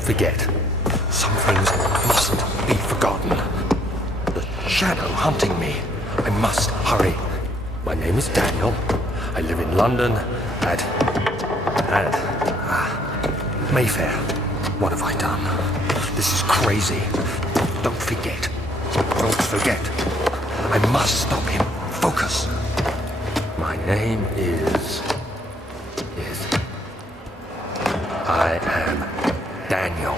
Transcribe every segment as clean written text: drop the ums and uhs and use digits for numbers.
forget. Some things mustn't be forgotten. The shadow hunting me. I must hurry. My name is Daniel. I live in London at Mayfair. What have I done? This is crazy. Don't forget. Don't forget. I must stop him. Focus. My name is... I am Daniel.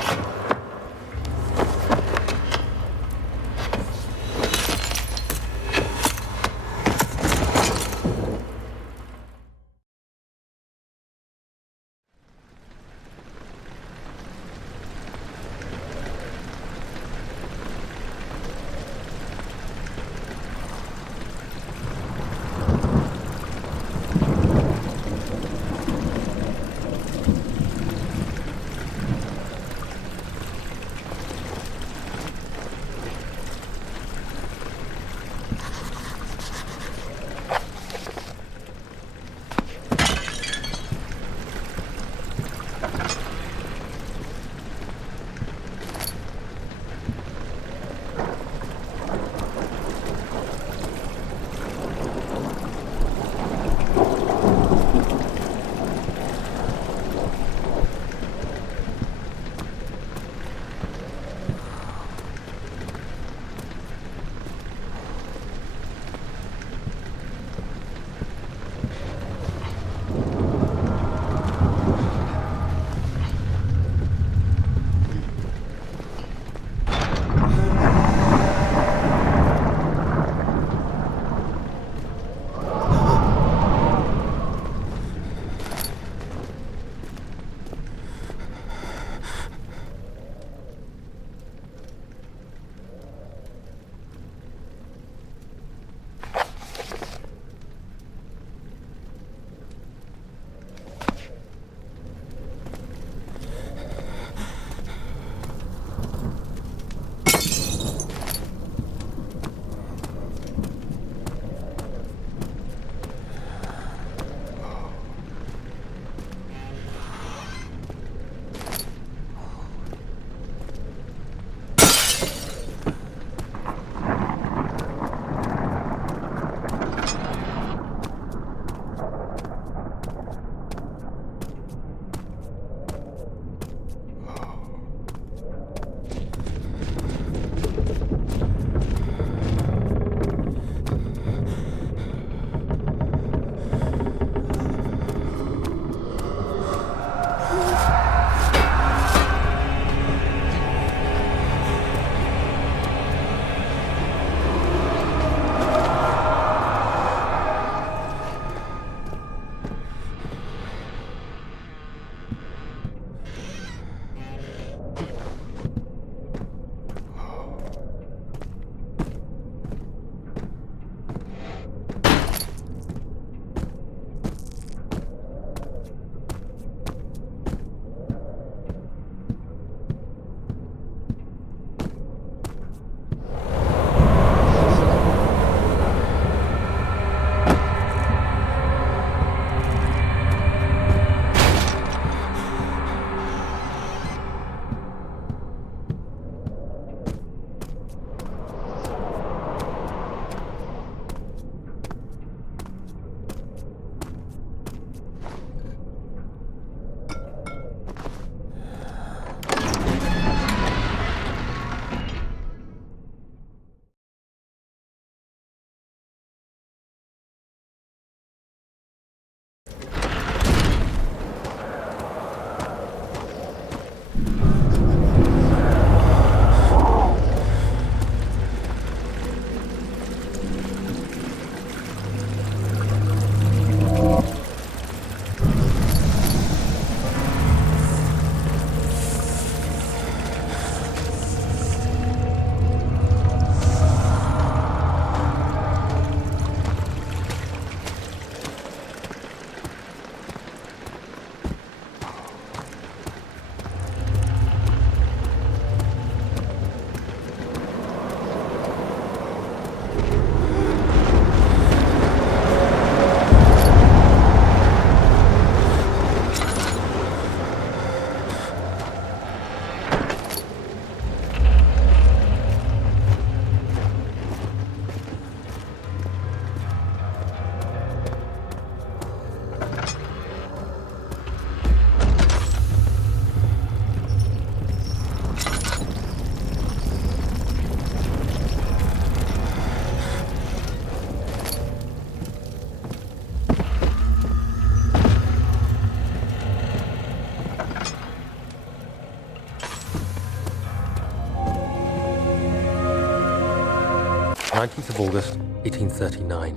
19th of August, 1839.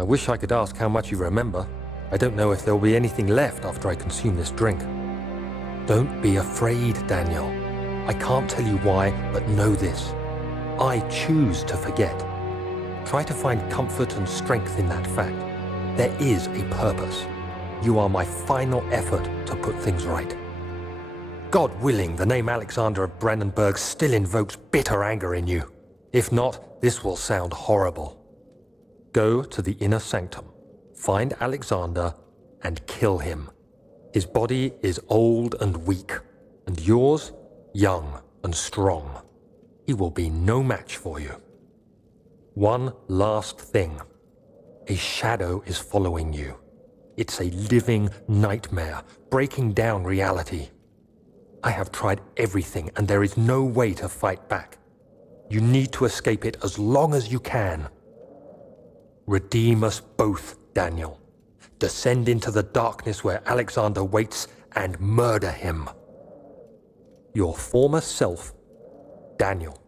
I wish I could ask how much you remember. I don't know if there will be anything left after I consume this drink. Don't be afraid, Daniel. I can't tell you why, but know this. I choose to forget. Try to find comfort and strength in that fact. There is a purpose. You are my final effort to put things right. God willing, the name Alexander of Brandenburg still invokes bitter anger in you. If not, this will sound horrible. Go to the inner sanctum, find Alexander, and kill him. His body is old and weak, and yours, young and strong. He will be no match for you. One last thing. A shadow is following you. It's a living nightmare, breaking down reality. I have tried everything, and there is no way to fight back. You need to escape it as long as you can. Redeem us both, Daniel. Descend into the darkness where Alexander waits and murder him. Your former self, Daniel.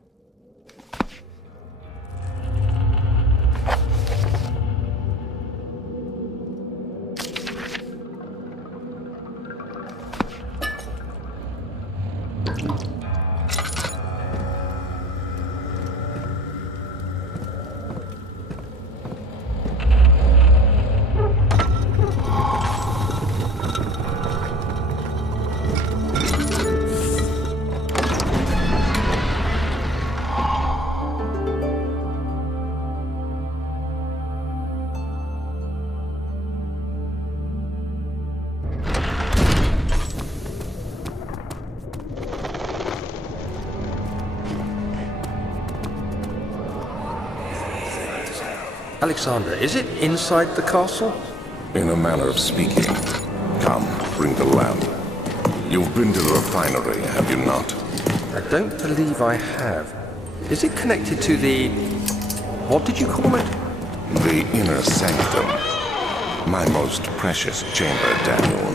Alexander, is it inside the castle? In a manner of speaking. Come, bring the lamp. You've been to the refinery, have you not? I don't believe I have. Is it connected to the... what did you call it? The inner sanctum. My most precious chamber, Daniel.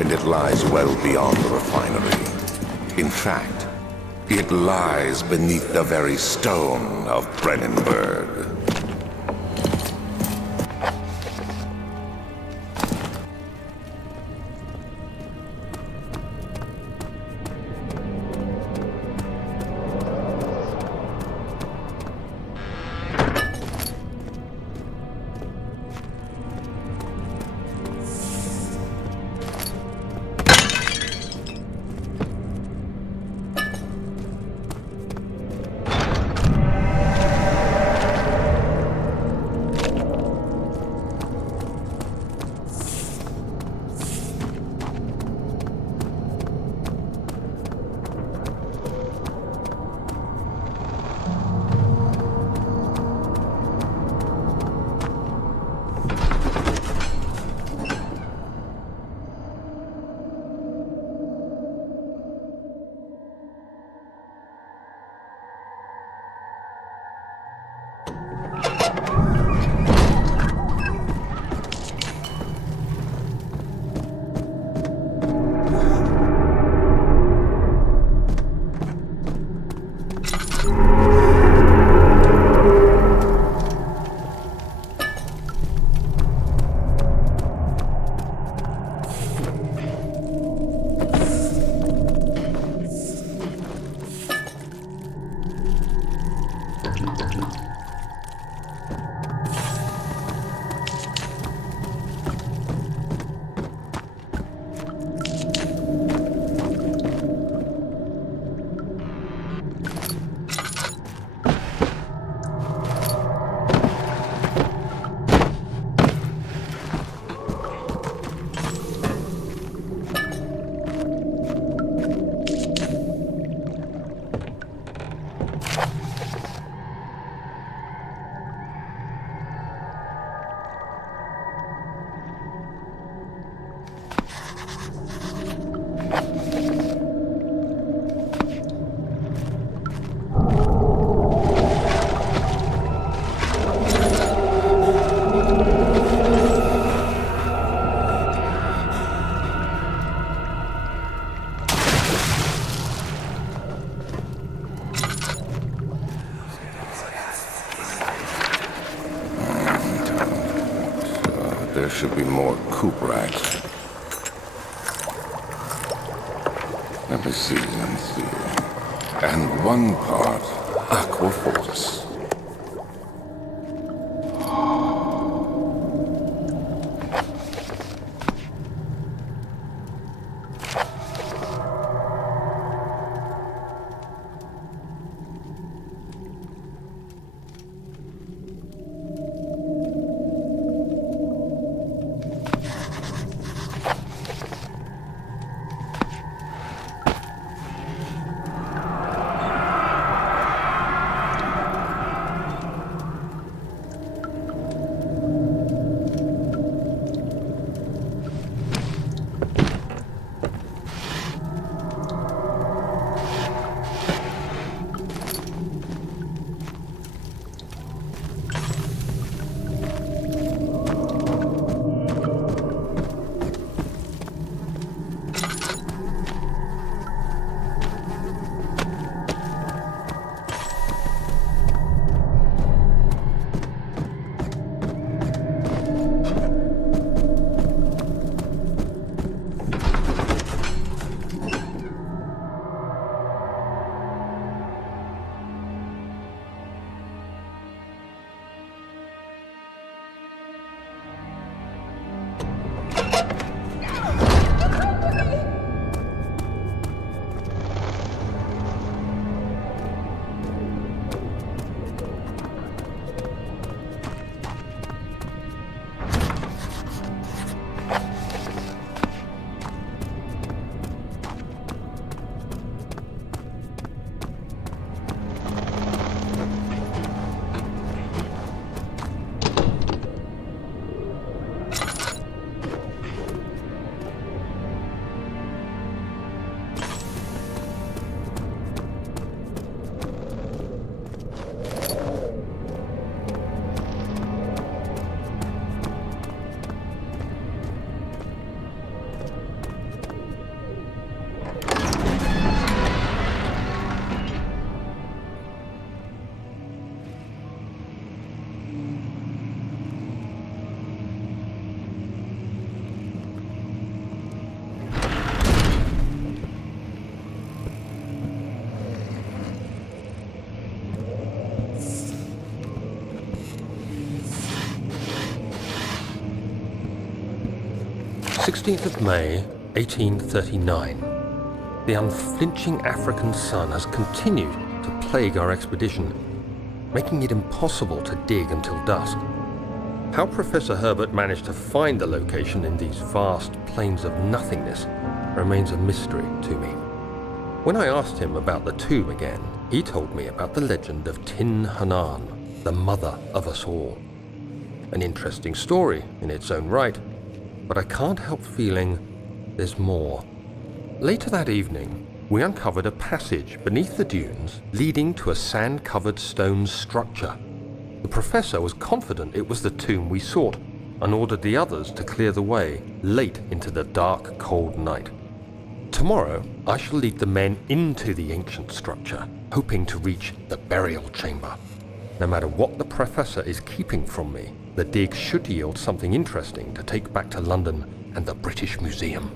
And it lies well beyond the refinery. In fact, it lies beneath the very stone of Brennenburg. There should be more coop racks. Let me see. And one part Aquaforce. May 1839. The unflinching African sun has continued to plague our expedition, making it impossible to dig until dusk. How Professor Herbert managed to find the location in these vast plains of nothingness remains a mystery to me. When I asked him about the tomb again, he told me about the legend of Tin Hanan, the mother of us all. An interesting story in its own right, but I can't help feeling there's more. Later that evening, we uncovered a passage beneath the dunes leading to a sand-covered stone structure. The professor was confident it was the tomb we sought and ordered the others to clear the way late into the dark, cold night. Tomorrow, I shall lead the men into the ancient structure, hoping to reach the burial chamber. No matter what the professor is keeping from me, the dig should yield something interesting to take back to London and the British Museum.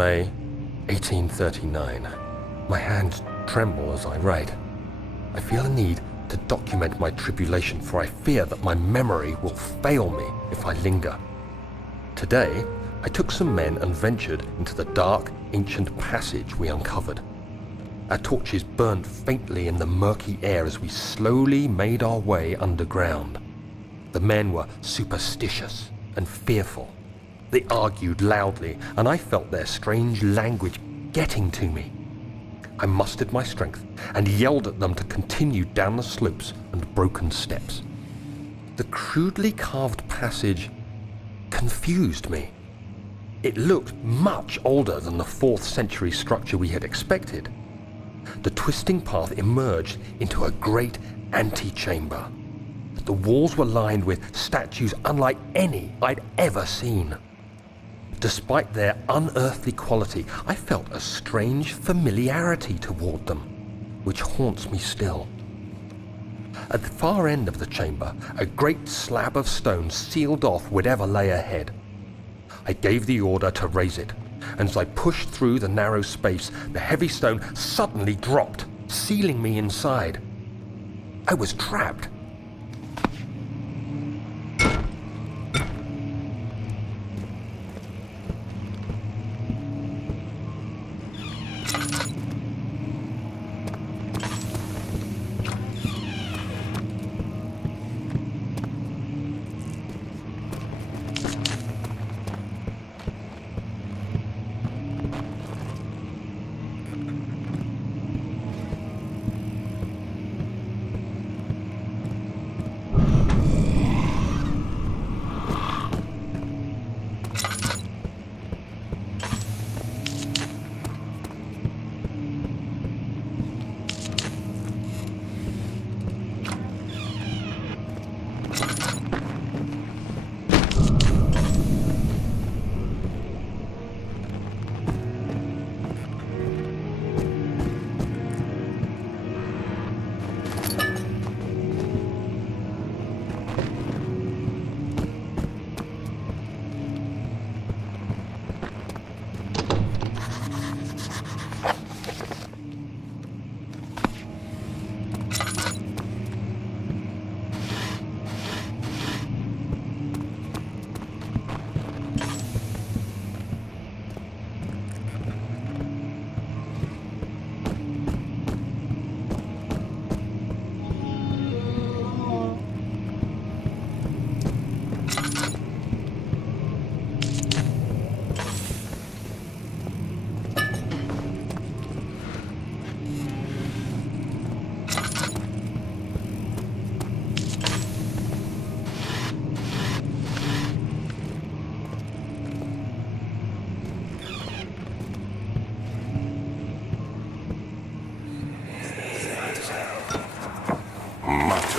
May 17th, 1839. My hands tremble as I write. I feel a need to document my tribulation, for I fear that my memory will fail me if I linger. Today, I took some men and ventured into the dark, ancient passage we uncovered. Our torches burned faintly in the murky air as we slowly made our way underground. The men were superstitious and fearful. They argued loudly, and I felt their strange language getting to me. I mustered my strength and yelled at them to continue down the slopes and broken steps. The crudely carved passage confused me. It looked much older than the 4th century structure we had expected. The twisting path emerged into a great antechamber. The walls were lined with statues unlike any I'd ever seen. Despite their unearthly quality, I felt a strange familiarity toward them, which haunts me still. At the far end of the chamber, a great slab of stone sealed off whatever lay ahead. I gave the order to raise it, and as I pushed through the narrow space, the heavy stone suddenly dropped, sealing me inside. I was trapped.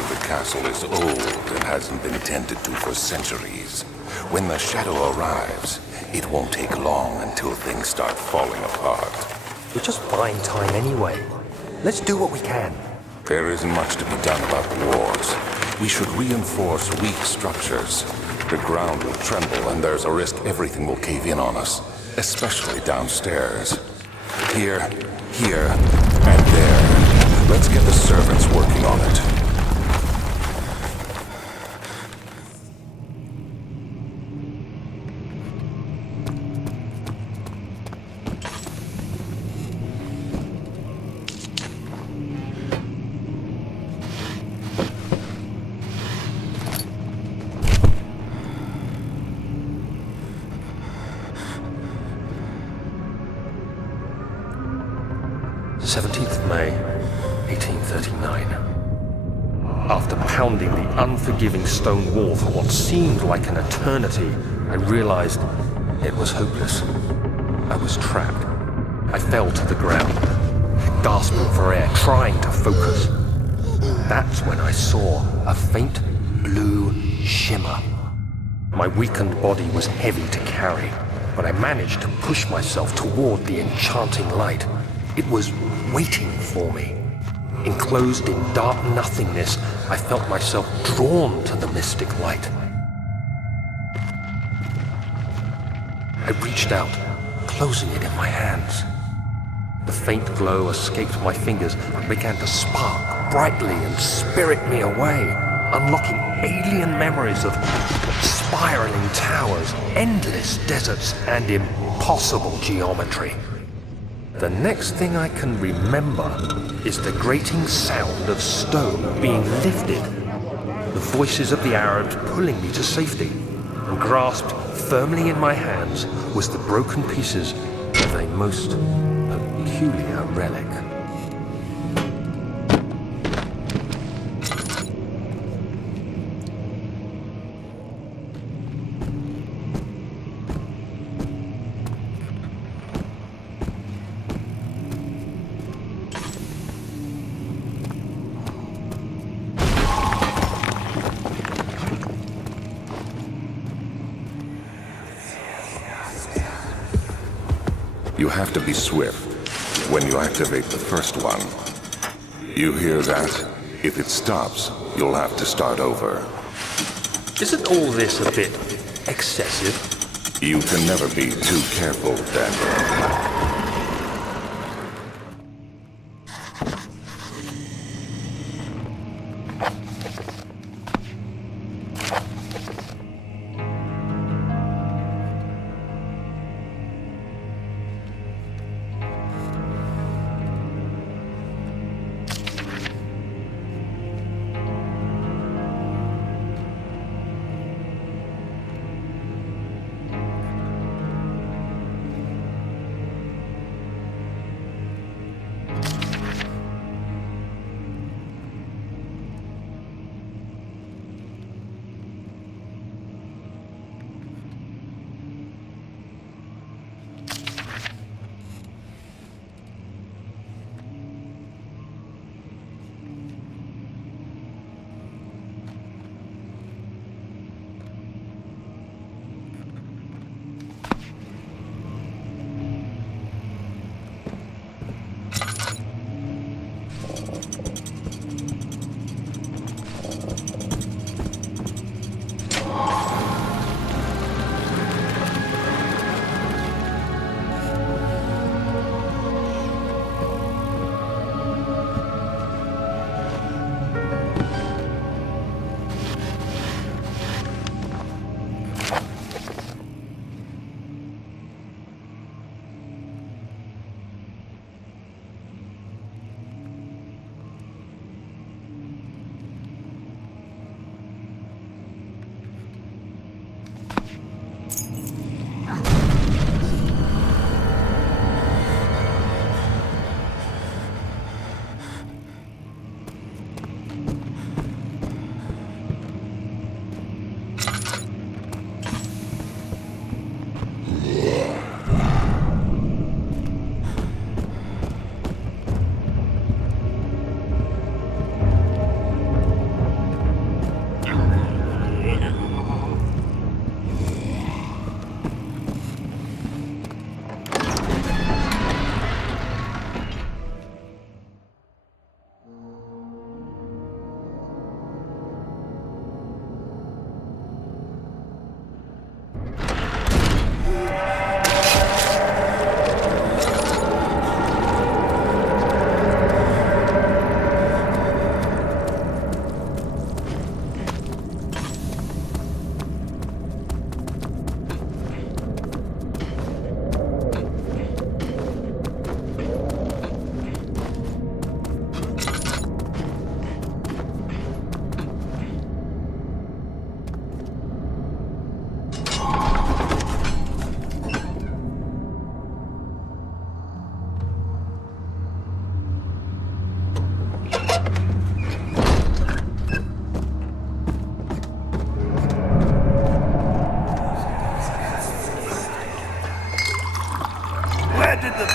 The castle is old and hasn't been tended to for centuries. When the shadow arrives, it won't take long until things start falling apart. We're just buying time anyway. Let's do what we can. There isn't much to be done about wars. We should reinforce weak structures. The ground will tremble and there's a risk everything will cave in on us, especially downstairs. Here, and there. Let's get the servants working on it. May 1839. After pounding the unforgiving stone wall for what seemed like an eternity, I realized it was hopeless. I was trapped. I fell to the ground, gasping for air, trying to focus. That's when I saw a faint blue shimmer. My weakened body was heavy to carry, but I managed to push myself toward the enchanting light. It was waiting for me. Enclosed in dark nothingness, I felt myself drawn to the mystic light. I reached out, closing it in my hands. The faint glow escaped my fingers and began to spark brightly and spirit me away, unlocking alien memories of spiraling towers, endless deserts, and impossible geometry. The next thing I can remember is the grating sound of stone being lifted, the voices of the Arabs pulling me to safety, and grasped firmly in my hands was the broken pieces of a most peculiar relic. You have to be swift when you activate the first one. You hear that? If it stops, you'll have to start over. Isn't all this a bit excessive? You can never be too careful, Daniel.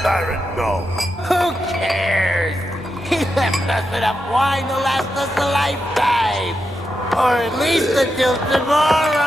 Baron go? Who cares? He left us enough wine to last us a lifetime. Or at least until tomorrow.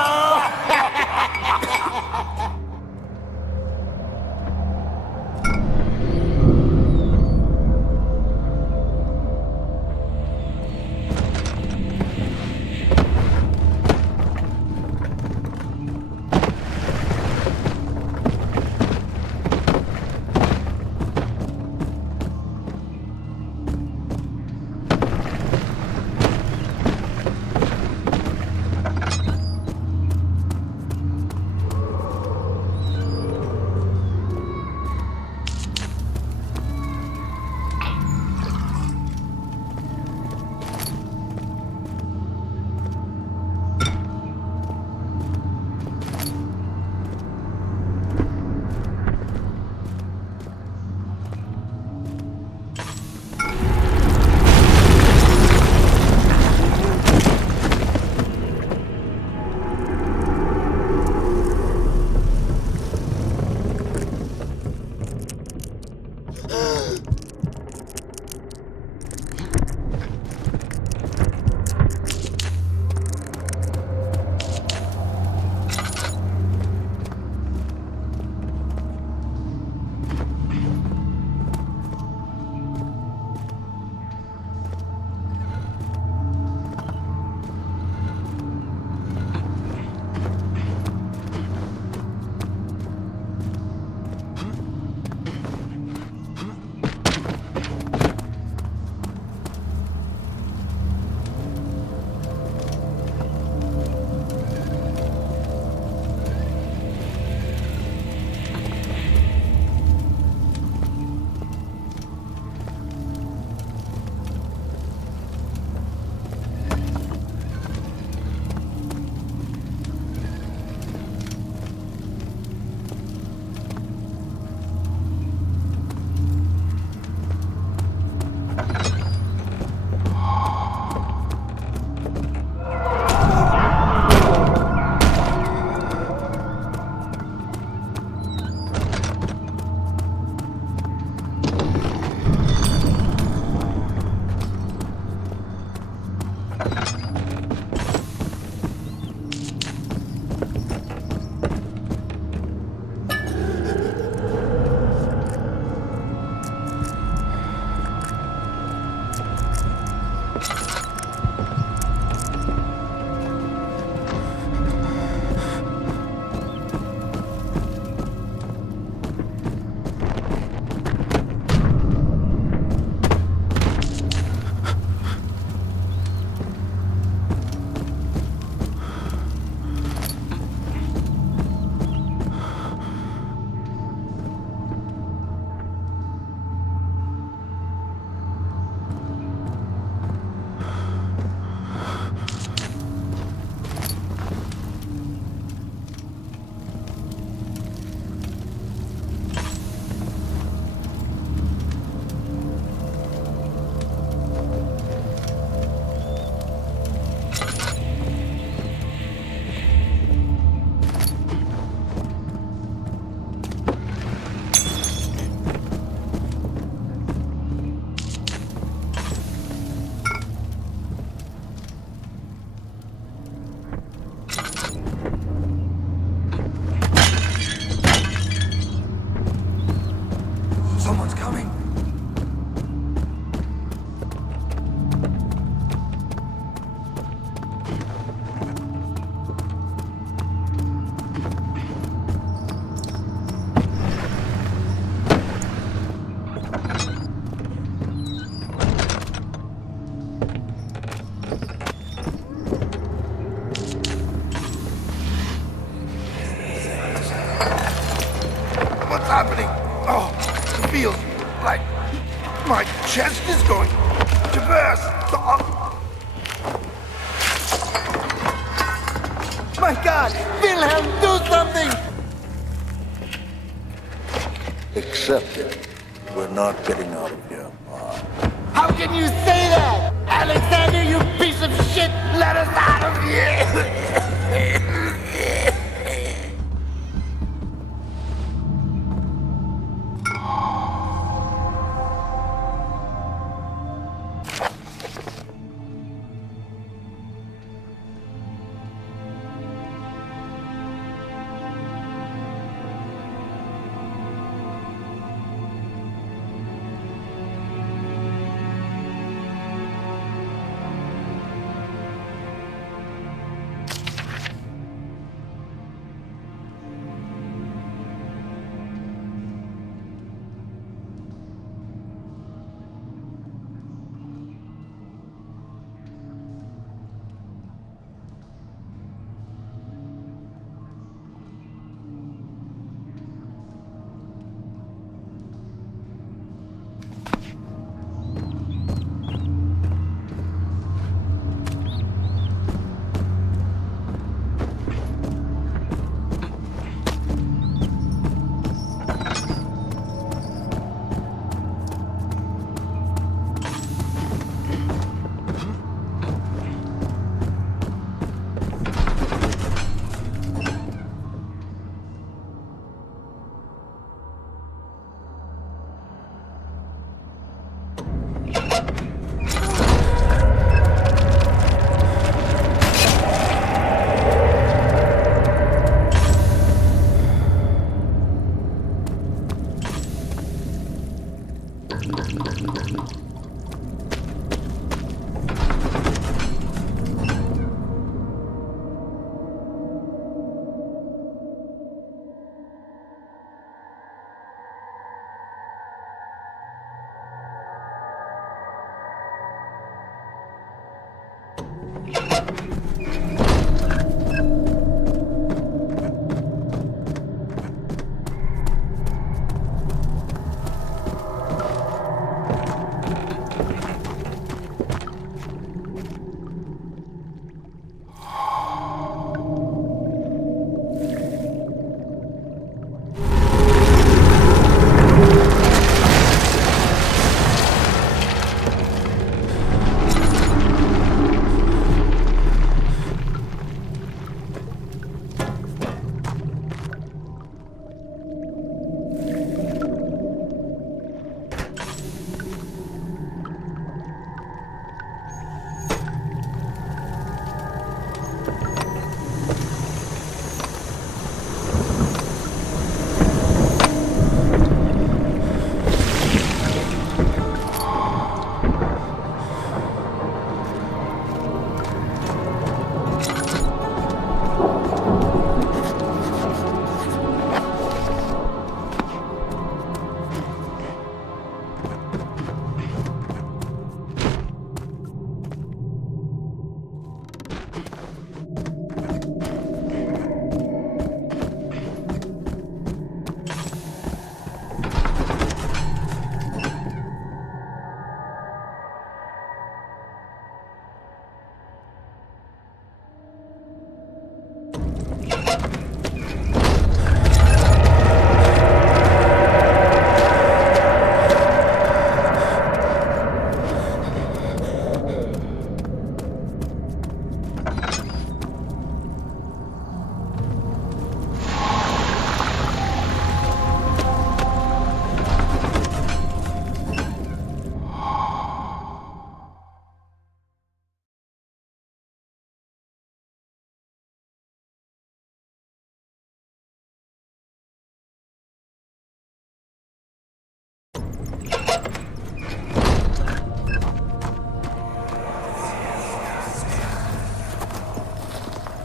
chest is going to burst. My God! Wilhelm, do something! Accept it. We're not getting out of here. How can you say that? Alexander, you piece of shit! Let us out of here!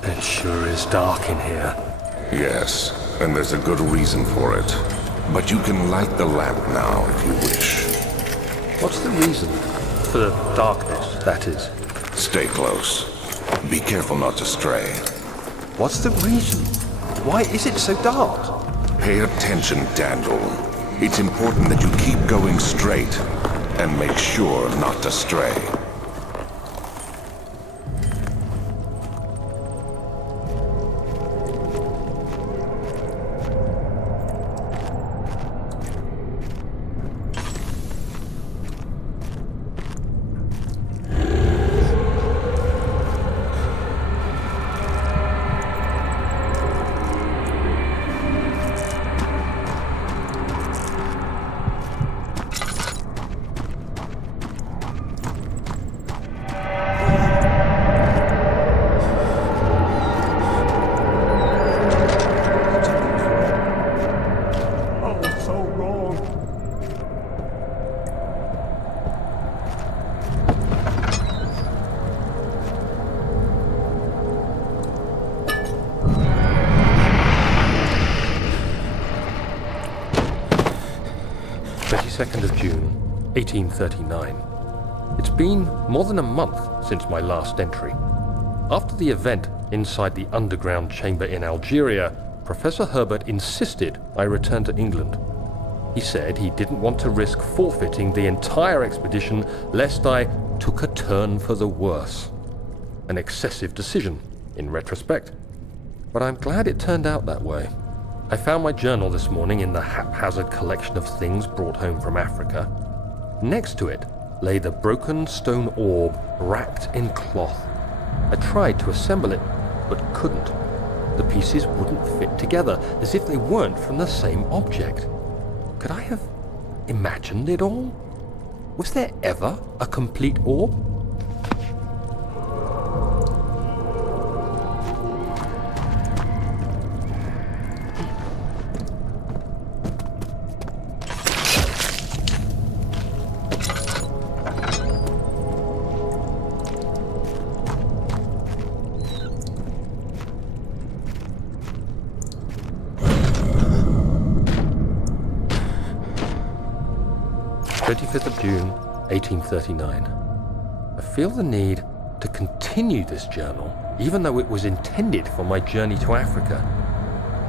It sure is dark in here. Yes, and there's a good reason for it. But you can light the lamp now if you wish. What's the reason? For the darkness, that is. Stay close. Be careful not to stray. What's the reason? Why is it so dark? Pay attention, Daniel. It's important that you keep going straight. and make sure not to stray. Oh, so wrong. Of June, 1839. It's been more than a month since my last entry. After the event inside the underground chamber in Algeria, Professor Herbert insisted I return to England. He said he didn't want to risk forfeiting the entire expedition lest I took a turn for the worse. An excessive decision, in retrospect. But I'm glad it turned out that way. I found my journal this morning in the haphazard collection of things brought home from Africa. Next to it lay the broken stone orb wrapped in cloth. I tried to assemble it, but couldn't. The pieces wouldn't fit together, as if they weren't from the same object. Could I have imagined it all? Was there ever a complete orb? Of June, 1839. I feel the need to continue this journal, even though it was intended for my journey to Africa.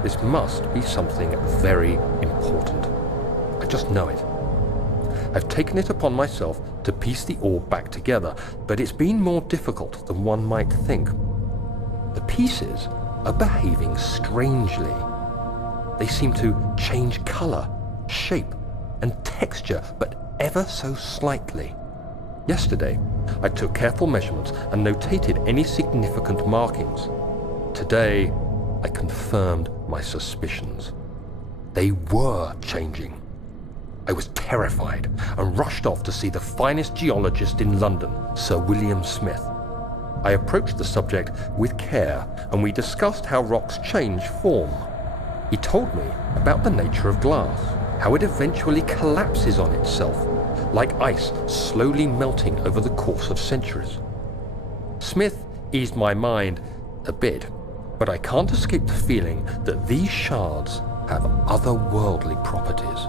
This must be something very important. I just know it. I've taken it upon myself to piece the orb back together, but it's been more difficult than one might think. The pieces are behaving strangely. They seem to change color, shape, and texture, but ever so slightly. Yesterday, I took careful measurements and notated any significant markings. Today, I confirmed my suspicions. They were changing. I was terrified and rushed off to see the finest geologist in London, Sir William Smith. I approached the subject with care and we discussed how rocks change form. He told me about the nature of glass, how it eventually collapses on itself, like ice slowly melting over the course of centuries. Smith eased my mind a bit, but I can't escape the feeling that these shards have otherworldly properties.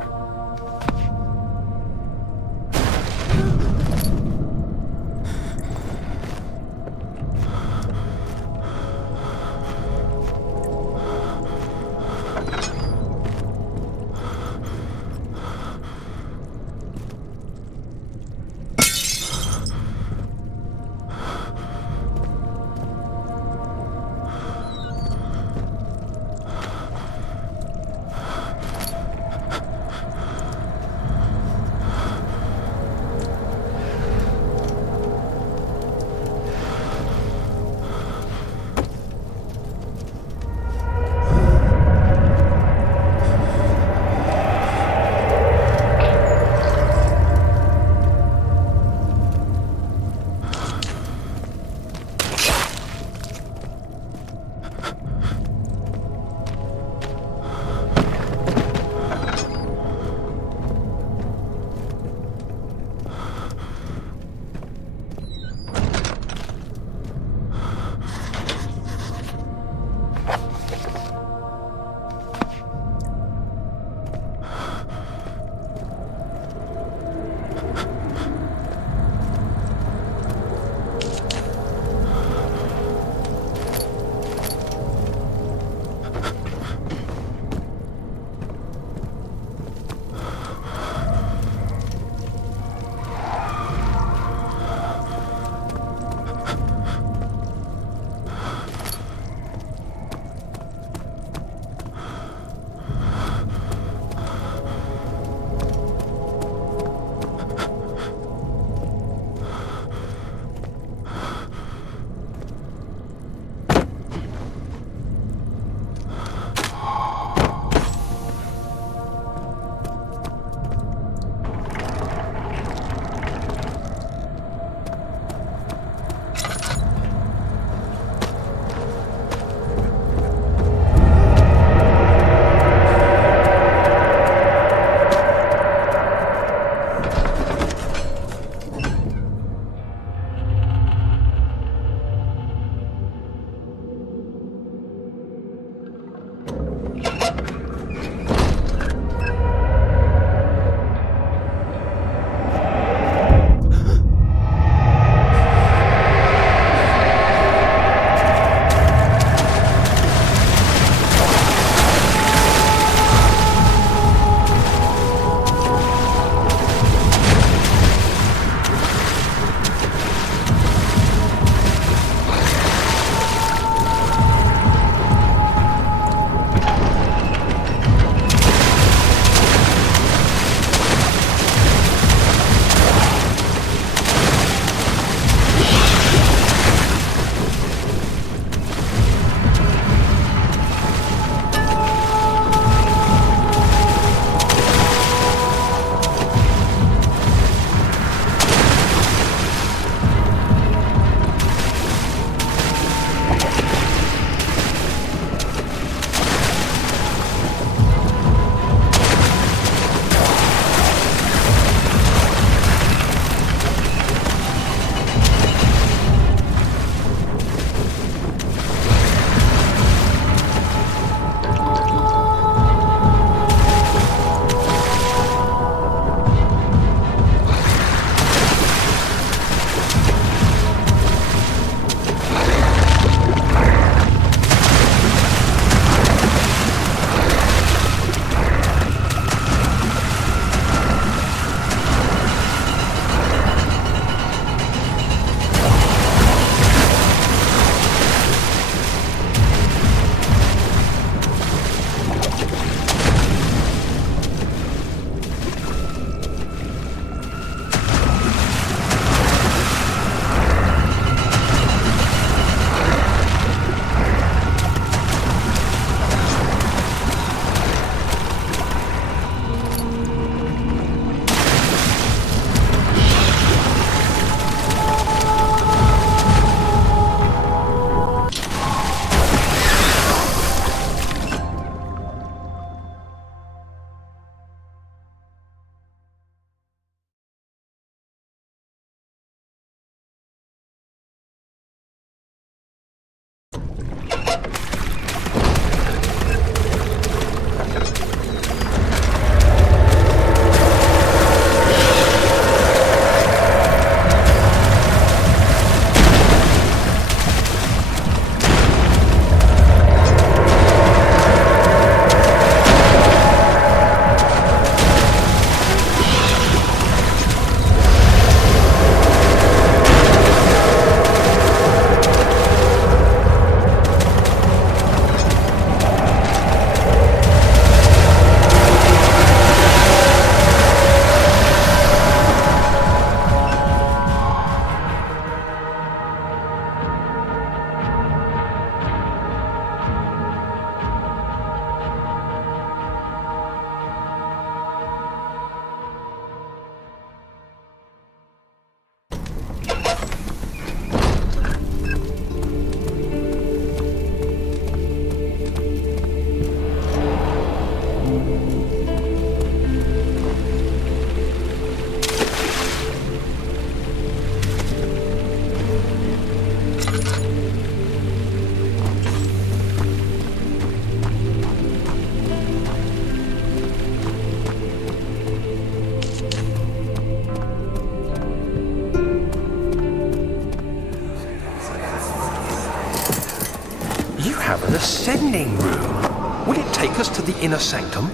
ascending room. Will it take us to the inner sanctum?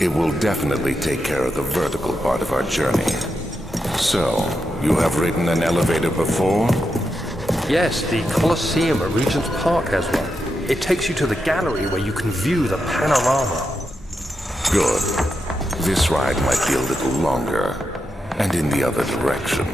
It will definitely take care of the vertical part of our journey. So, you have ridden an elevator before? Yes, the Colosseum at Regent's Park has one. It takes you to the gallery where you can view the panorama. Good. This ride might be a little longer, and in the other direction.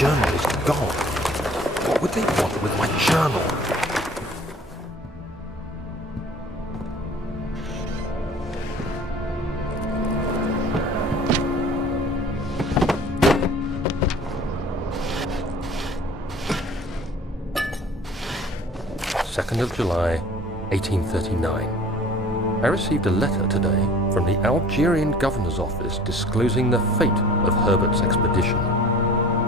journal is gone. What would they want with my journal? July 1839. I received a letter today from the Algerian governor's office disclosing the fate of Herbert's expedition.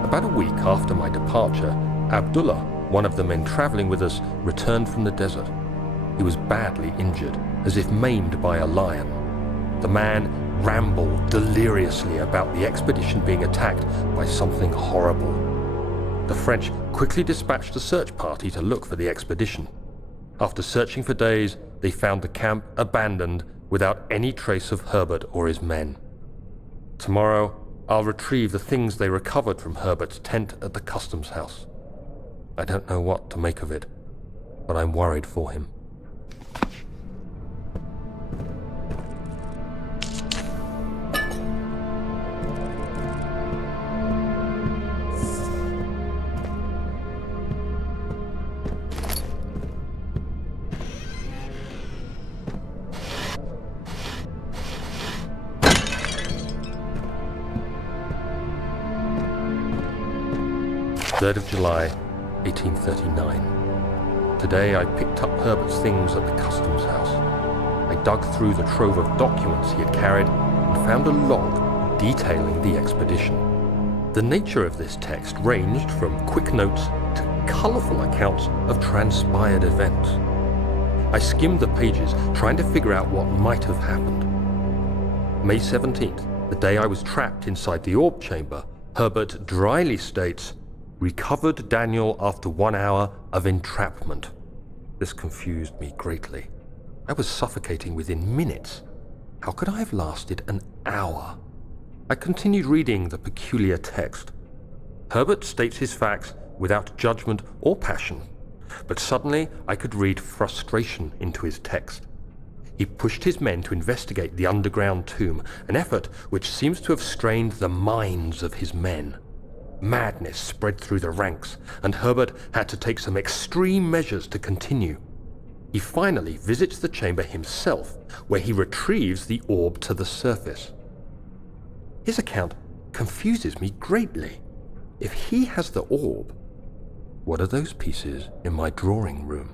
About a week after my departure, Abdullah, one of the men traveling with us, returned from the desert. He was badly injured, as if maimed by a lion. The man rambled deliriously about the expedition being attacked by something horrible. The French quickly dispatched a search party to look for the expedition. After searching for days, they found the camp abandoned without any trace of Herbert or his men. Tomorrow, I'll retrieve the things they recovered from Herbert's tent at the customs house. I don't know what to make of it, but I'm worried for him. July 1839. Today I picked up Herbert's things at the customs house. I dug through the trove of documents he had carried and found a log detailing the expedition. The nature of this text ranged from quick notes to colourful accounts of transpired events. I skimmed the pages, trying to figure out what might have happened. May 17th, the day I was trapped inside the orb chamber, Herbert dryly states, "Recovered Daniel after 1 hour of entrapment." This confused me greatly. I was suffocating within minutes. How could I have lasted an hour? I continued reading the peculiar text. Herbert states his facts without judgment or passion, but suddenly I could read frustration into his text. He pushed his men to investigate the underground tomb, an effort which seems to have strained the minds of his men. Madness spread through the ranks, and Herbert had to take some extreme measures to continue. He finally visits the chamber himself, where he retrieves the orb to the surface. His account confuses me greatly. If he has the orb, what are those pieces in my drawing room?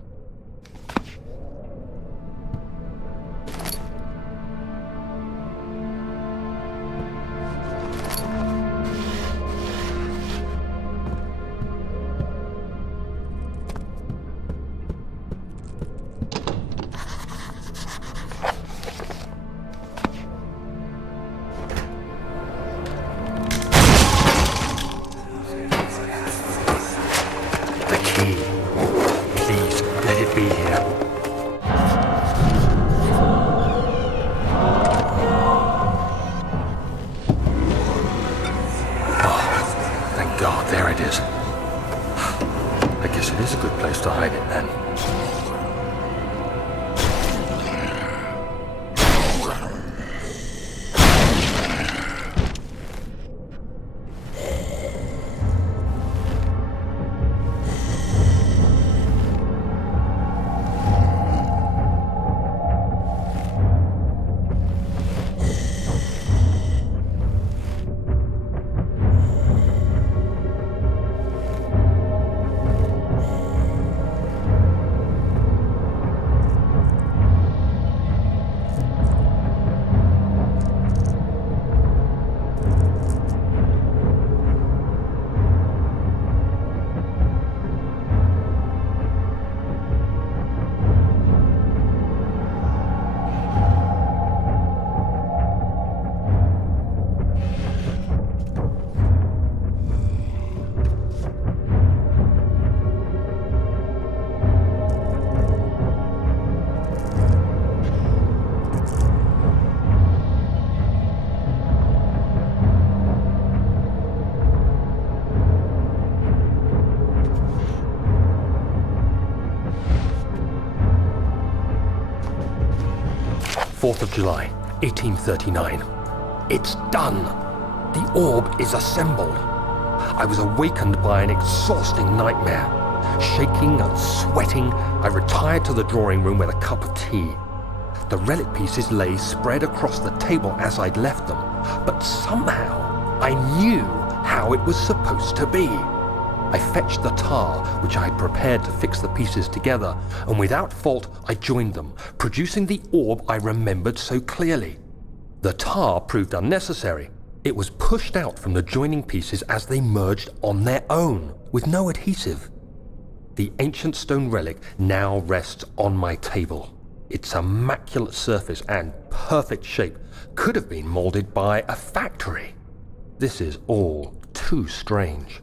July 1839. It's done. The orb is assembled. I was awakened by an exhausting nightmare. Shaking and sweating, I retired to the drawing room with a cup of tea. The relic pieces lay spread across the table as I'd left them, but somehow I knew how it was supposed to be. I fetched the tar, which I had prepared to fix the pieces together, and without fault I joined them, producing the orb I remembered so clearly. The tar proved unnecessary. It was pushed out from the joining pieces as they merged on their own, with no adhesive. The ancient stone relic now rests on my table. Its immaculate surface and perfect shape could have been molded by a factory. This is all too strange.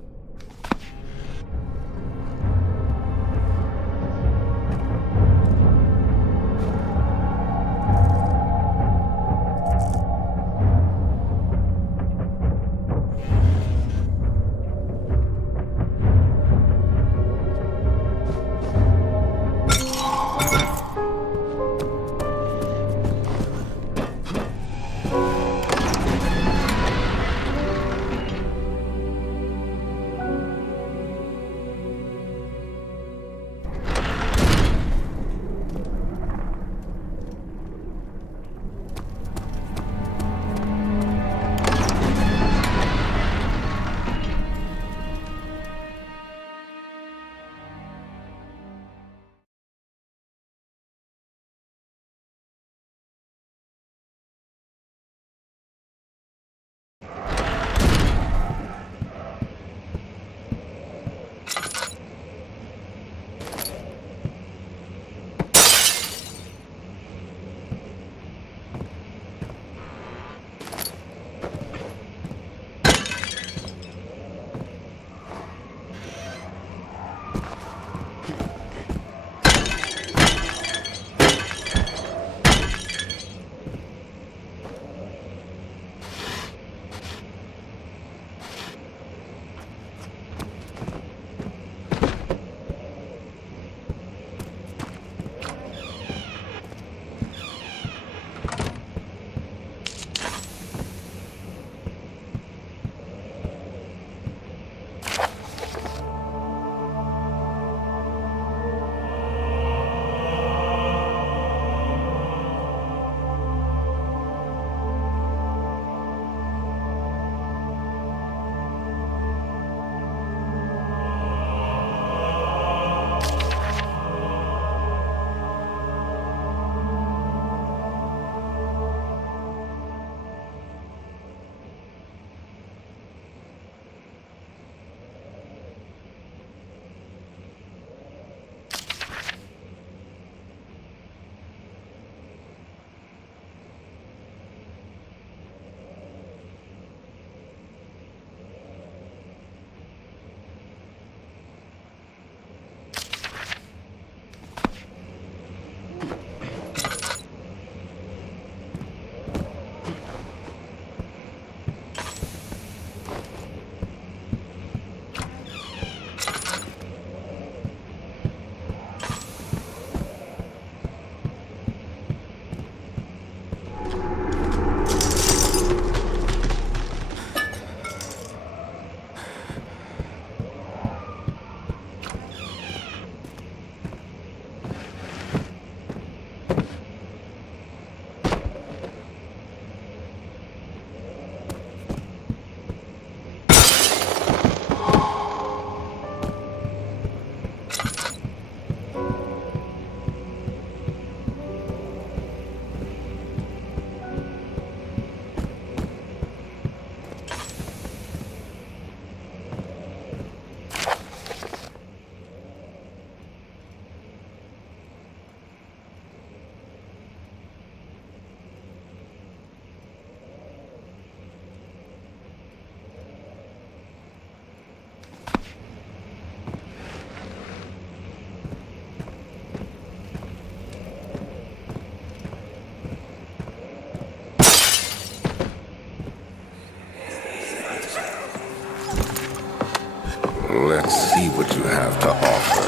Let's see what you have to offer.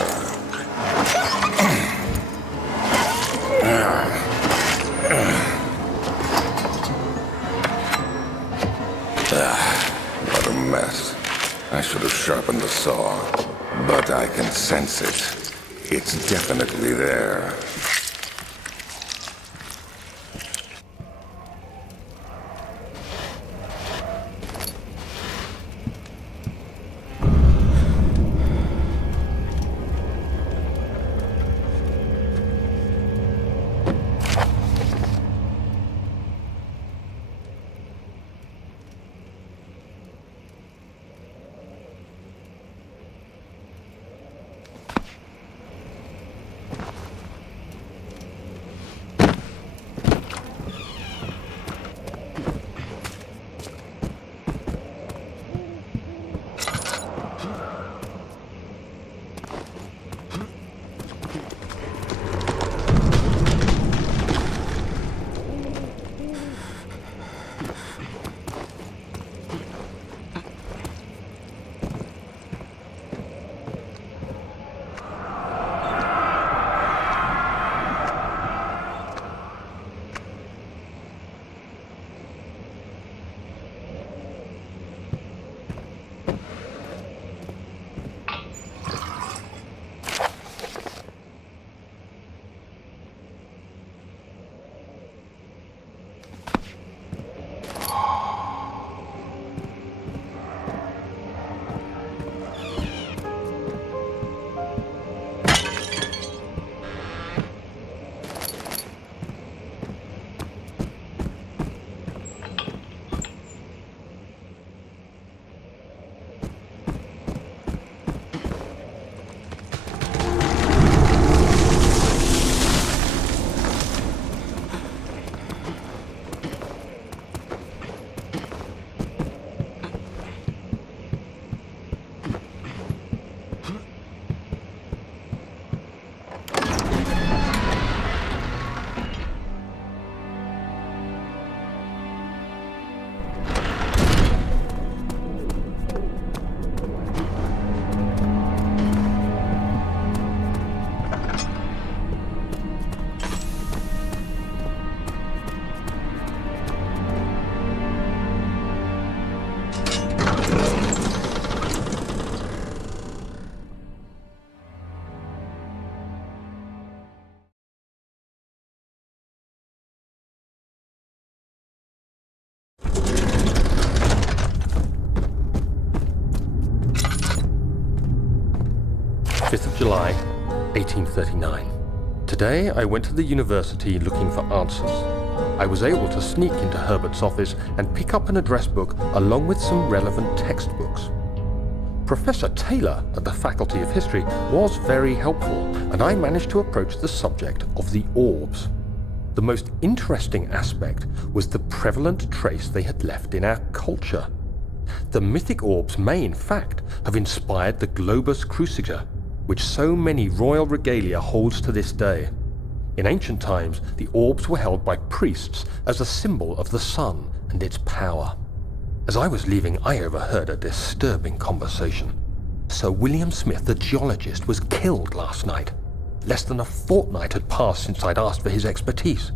What a mess. I should have sharpened the saw, but I can sense it. It's definitely there. July, 1839. Today, I went to the university looking for answers. I was able to sneak into Herbert's office and pick up an address book along with some relevant textbooks. Professor Taylor at the Faculty of History was very helpful, and I managed to approach the subject of the orbs. The most interesting aspect was the prevalent trace they had left in our culture. The mythic orbs may, in fact, have inspired the globus cruciger, which so many royal regalia holds to this day. In ancient times, the orbs were held by priests as a symbol of the sun and its power. As I was leaving, I overheard a disturbing conversation. Sir William Smith, the geologist, was killed last night. Less than a fortnight had passed since I'd asked for his expertise.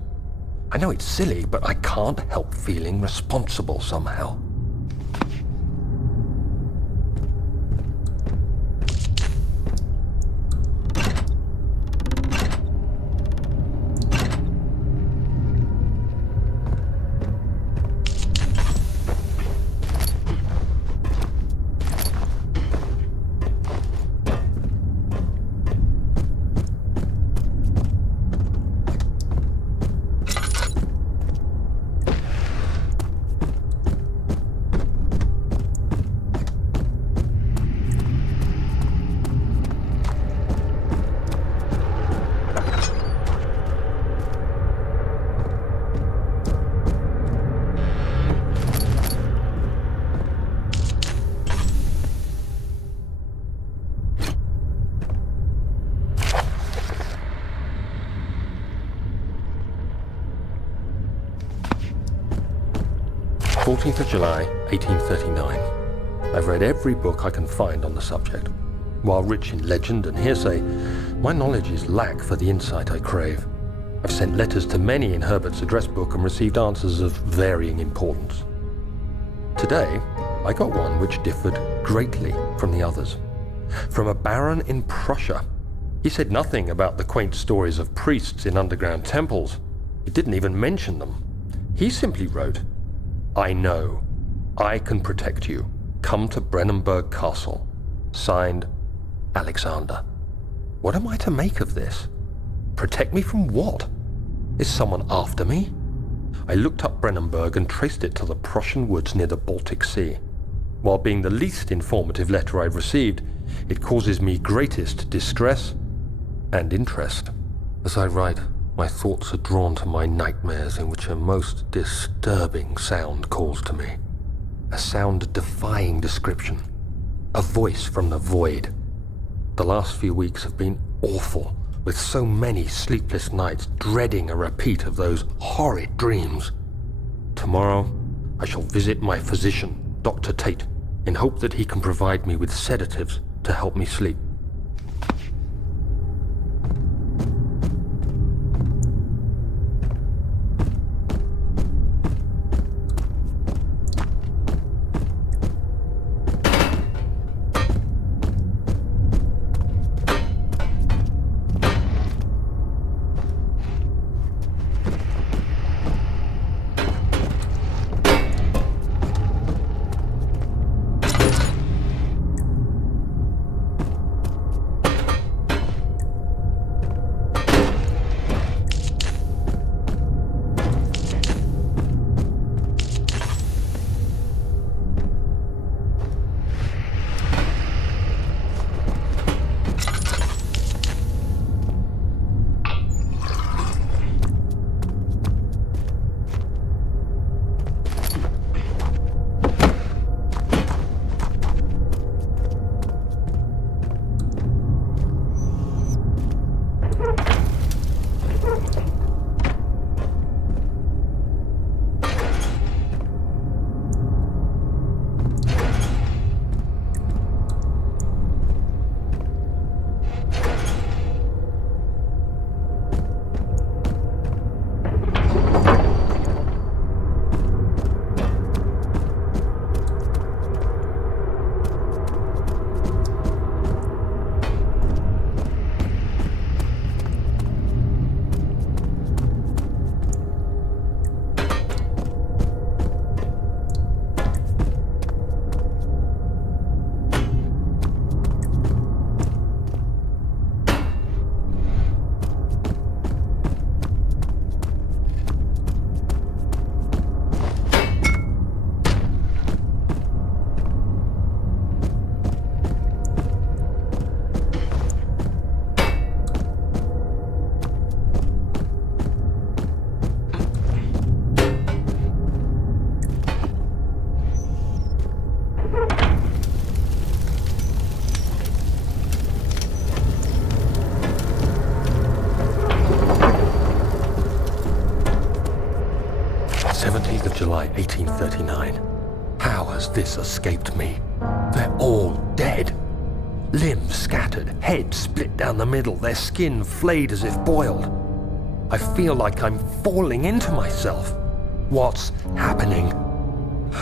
I know it's silly, but I can't help feeling responsible somehow. July 1839. I've read every book I can find on the subject. While rich in legend and hearsay, my knowledge is lack for the insight I crave. I've sent letters to many in Herbert's address book and received answers of varying importance. Today, I got one which differed greatly from the others. From a baron in Prussia. He said nothing about the quaint stories of priests in underground temples. He didn't even mention them. He simply wrote, "I know. I can protect you. Come to Brennenburg Castle. Signed, Alexander." What am I to make of this? Protect me from what? Is someone after me? I looked up Brennenburg and traced it to the Prussian woods near the Baltic Sea. While being the least informative letter I've received, it causes me greatest distress and interest. As I write, my thoughts are drawn to my nightmares in which a most disturbing sound calls to me. A sound defying description. A voice from the void. The last few weeks have been awful, with so many sleepless nights dreading a repeat of those horrid dreams. Tomorrow, I shall visit my physician, Dr. Tate, in hope that he can provide me with sedatives to help me sleep. July 1839. How has this escaped me? They're all dead. Limbs scattered, heads split down the middle, their skin flayed as if boiled. I feel like I'm falling into myself. What's happening?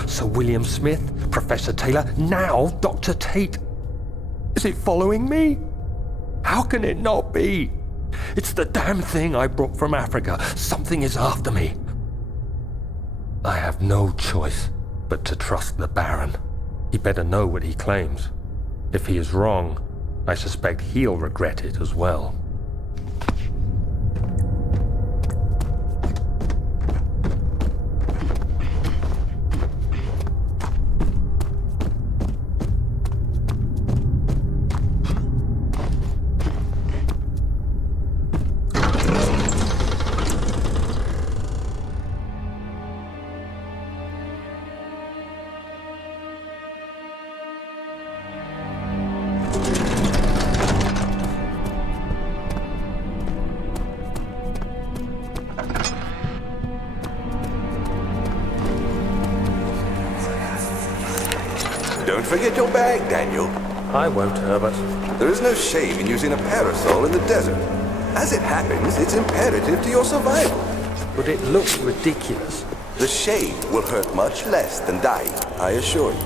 Sir William Smith, Professor Taylor, now Dr. Tate. Is it following me? How can it not be? It's the damn thing I brought from Africa. Something is after me. I have no choice but to trust the Baron. He better know what he claims. If he is wrong, I suspect he'll regret it as well. Don't forget your bag, Daniel. I won't, Herbert. There is no shame in using a parasol in the desert. As it happens, it's imperative to your survival. But it looks ridiculous. The shade will hurt much less than dying, I assure you.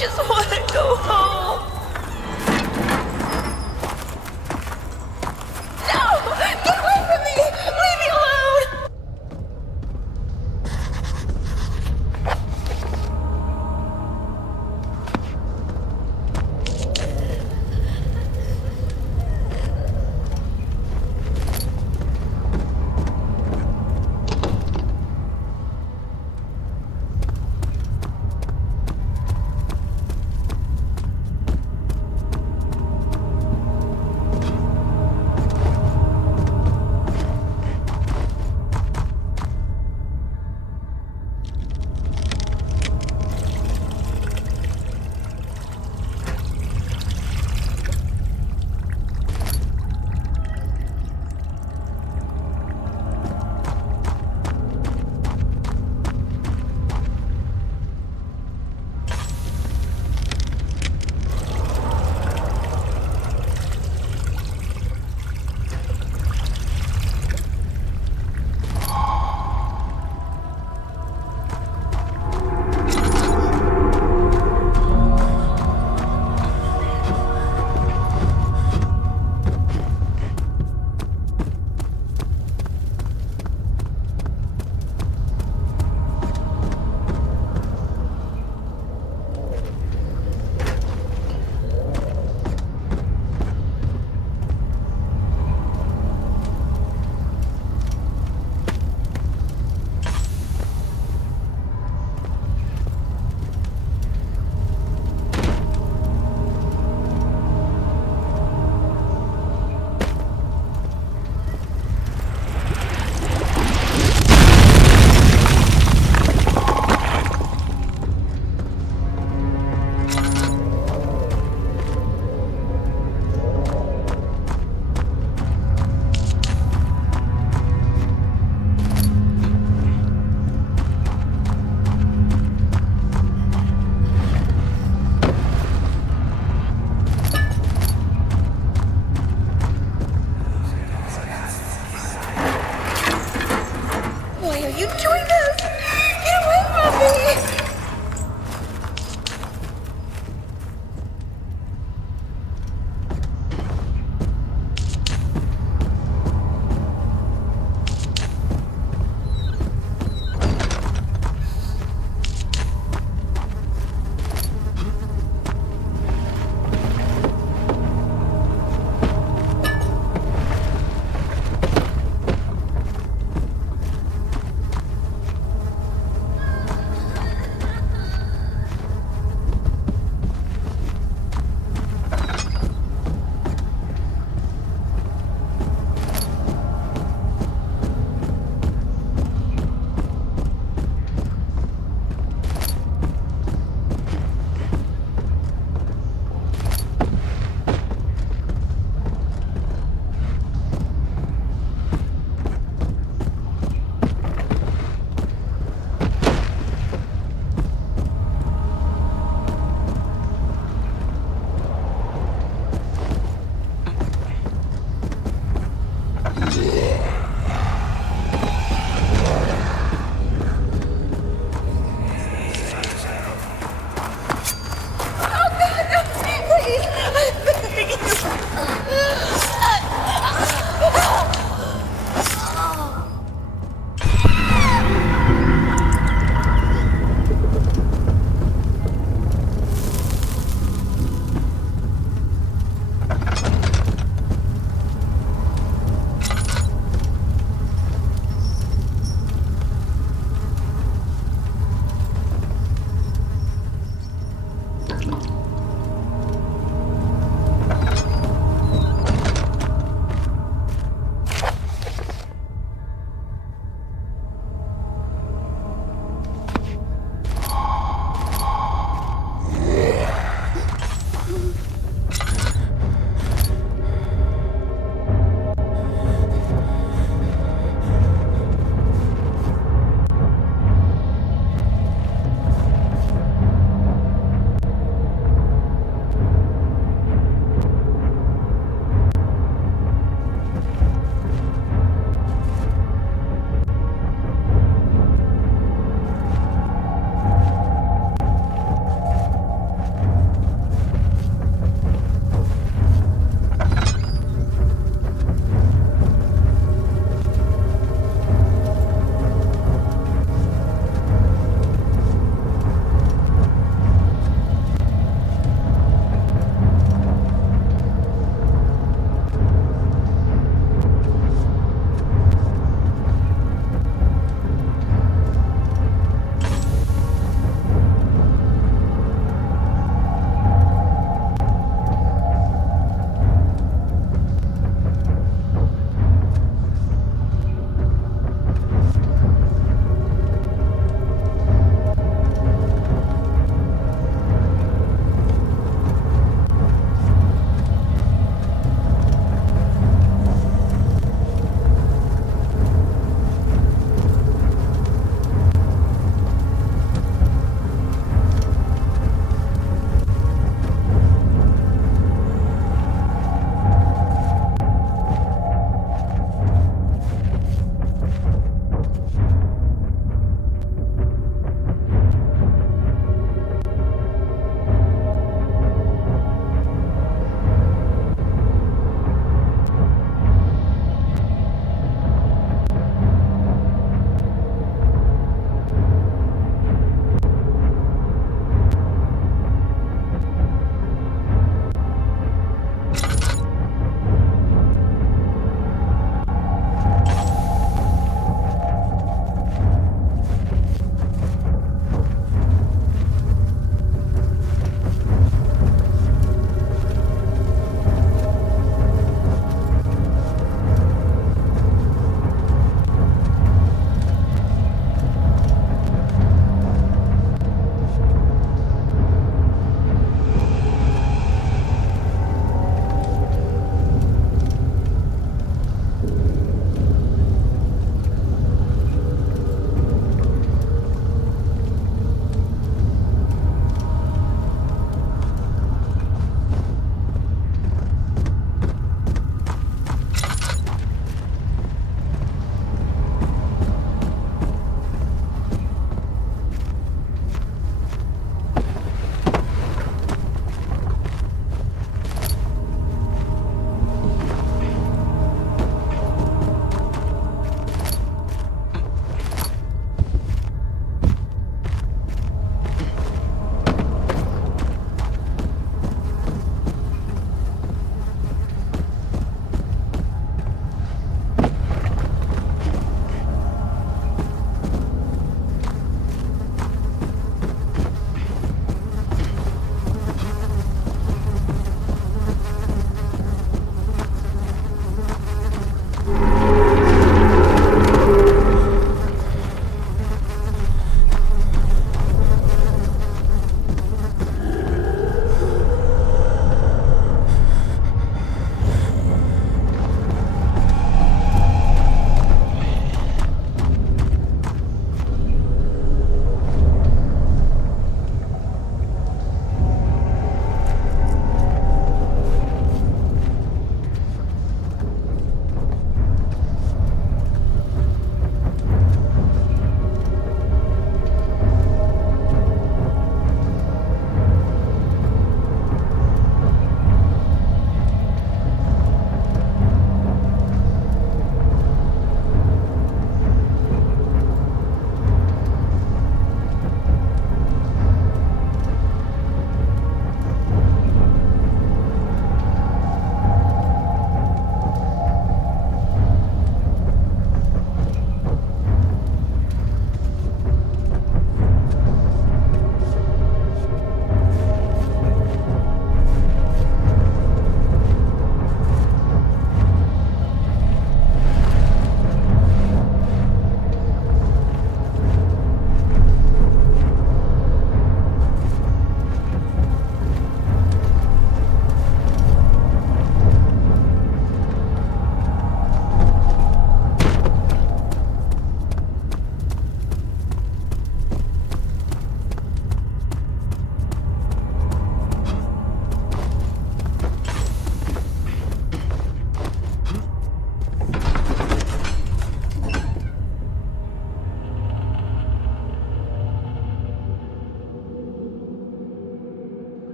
just want to go home. No! Get away from me! Leave me alone!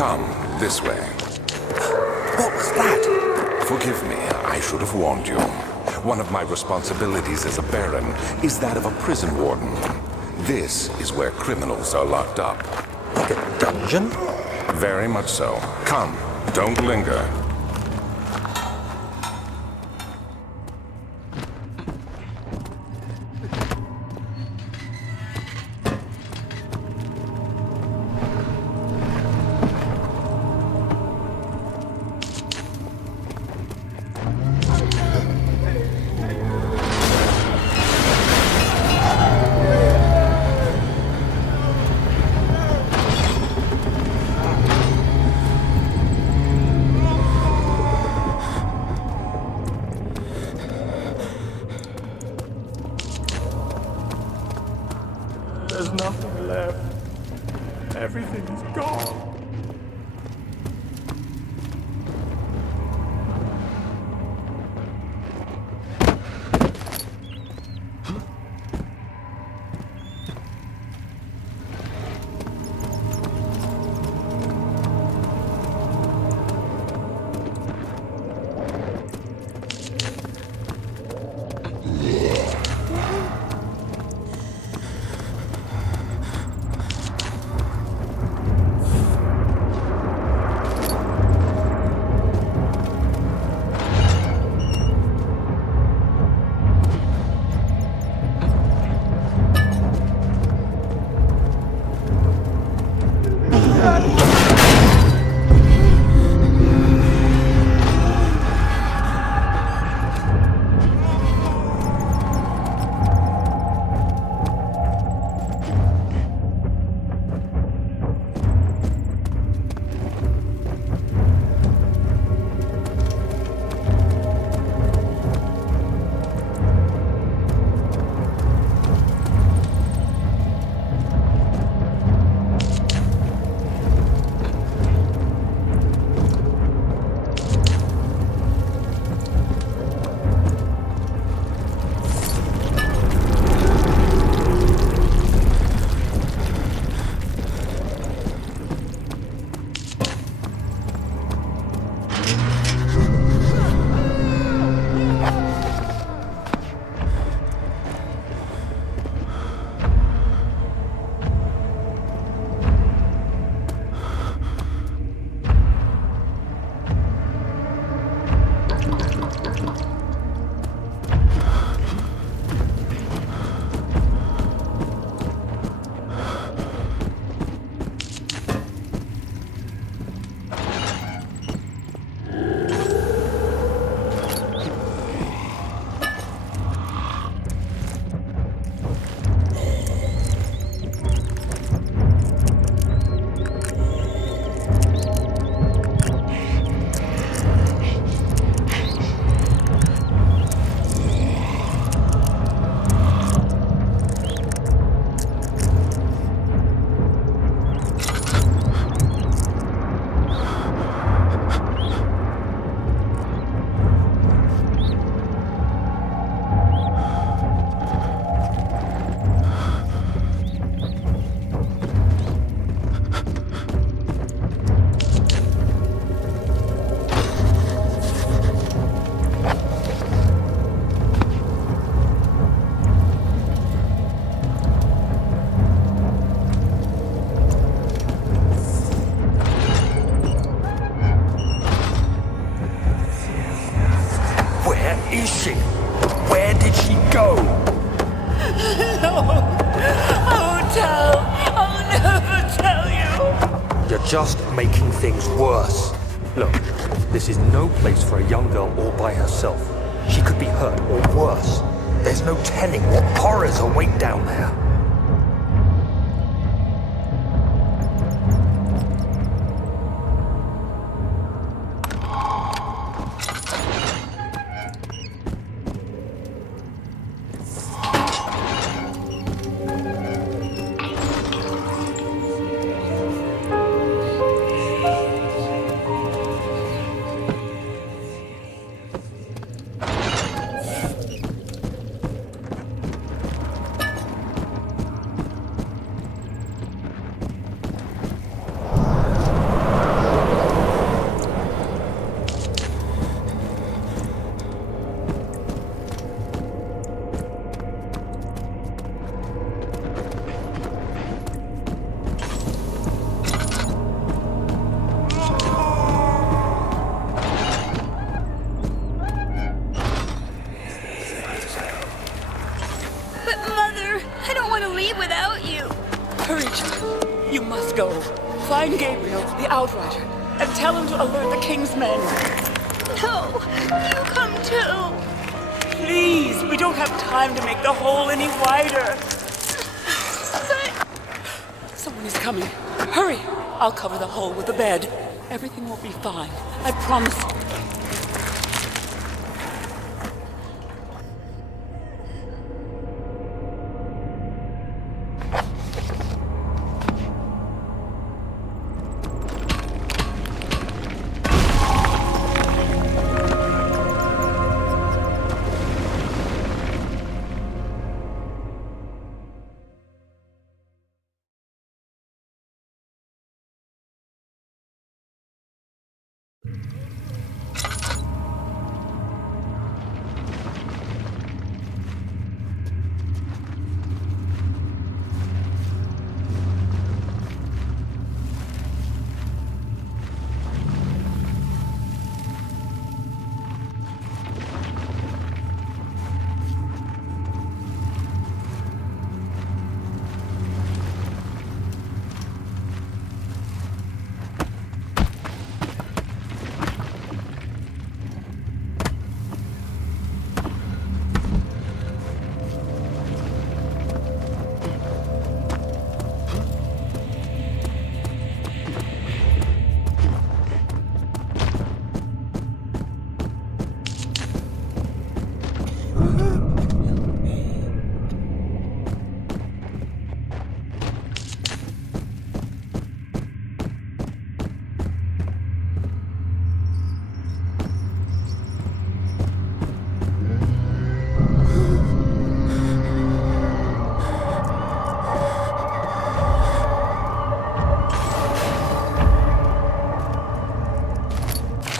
Come, this way. What was that? Forgive me, I should have warned you. One of my responsibilities as a Baron is that of a prison warden. This is where criminals are locked up. Like a dungeon? Very much so. Come, don't linger. There's nothing left. Everything is gone. is she? Where did she go? No. I won't tell. I'll never tell you. You're just making things worse. Look, this is no place for a young girl all by herself. She could be hurt or worse. There's no telling what horrors await down there. leave without you. Hurry, child. You must go. Find Gabriel, the Outrider, and tell him to alert the King's men. No, you come too. Please, we don't have time to make the hole any wider. But Someone is coming. Hurry! I'll cover the hole with a bed. Everything will be fine. I promise you.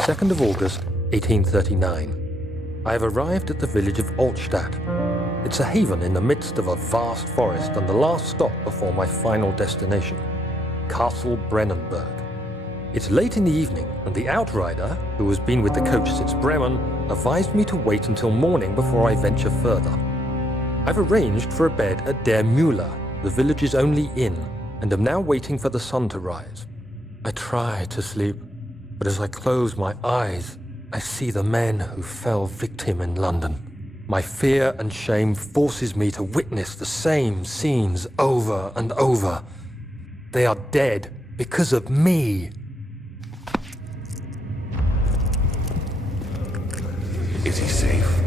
Second of August, 1839. I have arrived at the village of Altstadt. It's a haven in the midst of a vast forest and the last stop before my final destination, Castle Brennenburg. It's late in the evening, and the Outrider, who has been with the coach since Bremen, advised me to wait until morning before I venture further. I've arranged for a bed at Der Müller, the village's only inn, and am now waiting for the sun to rise. I try to sleep, but as I close my eyes, I see the men who fell victim in London. My fear and shame forces me to witness the same scenes over and over. They are dead because of me. Is he safe?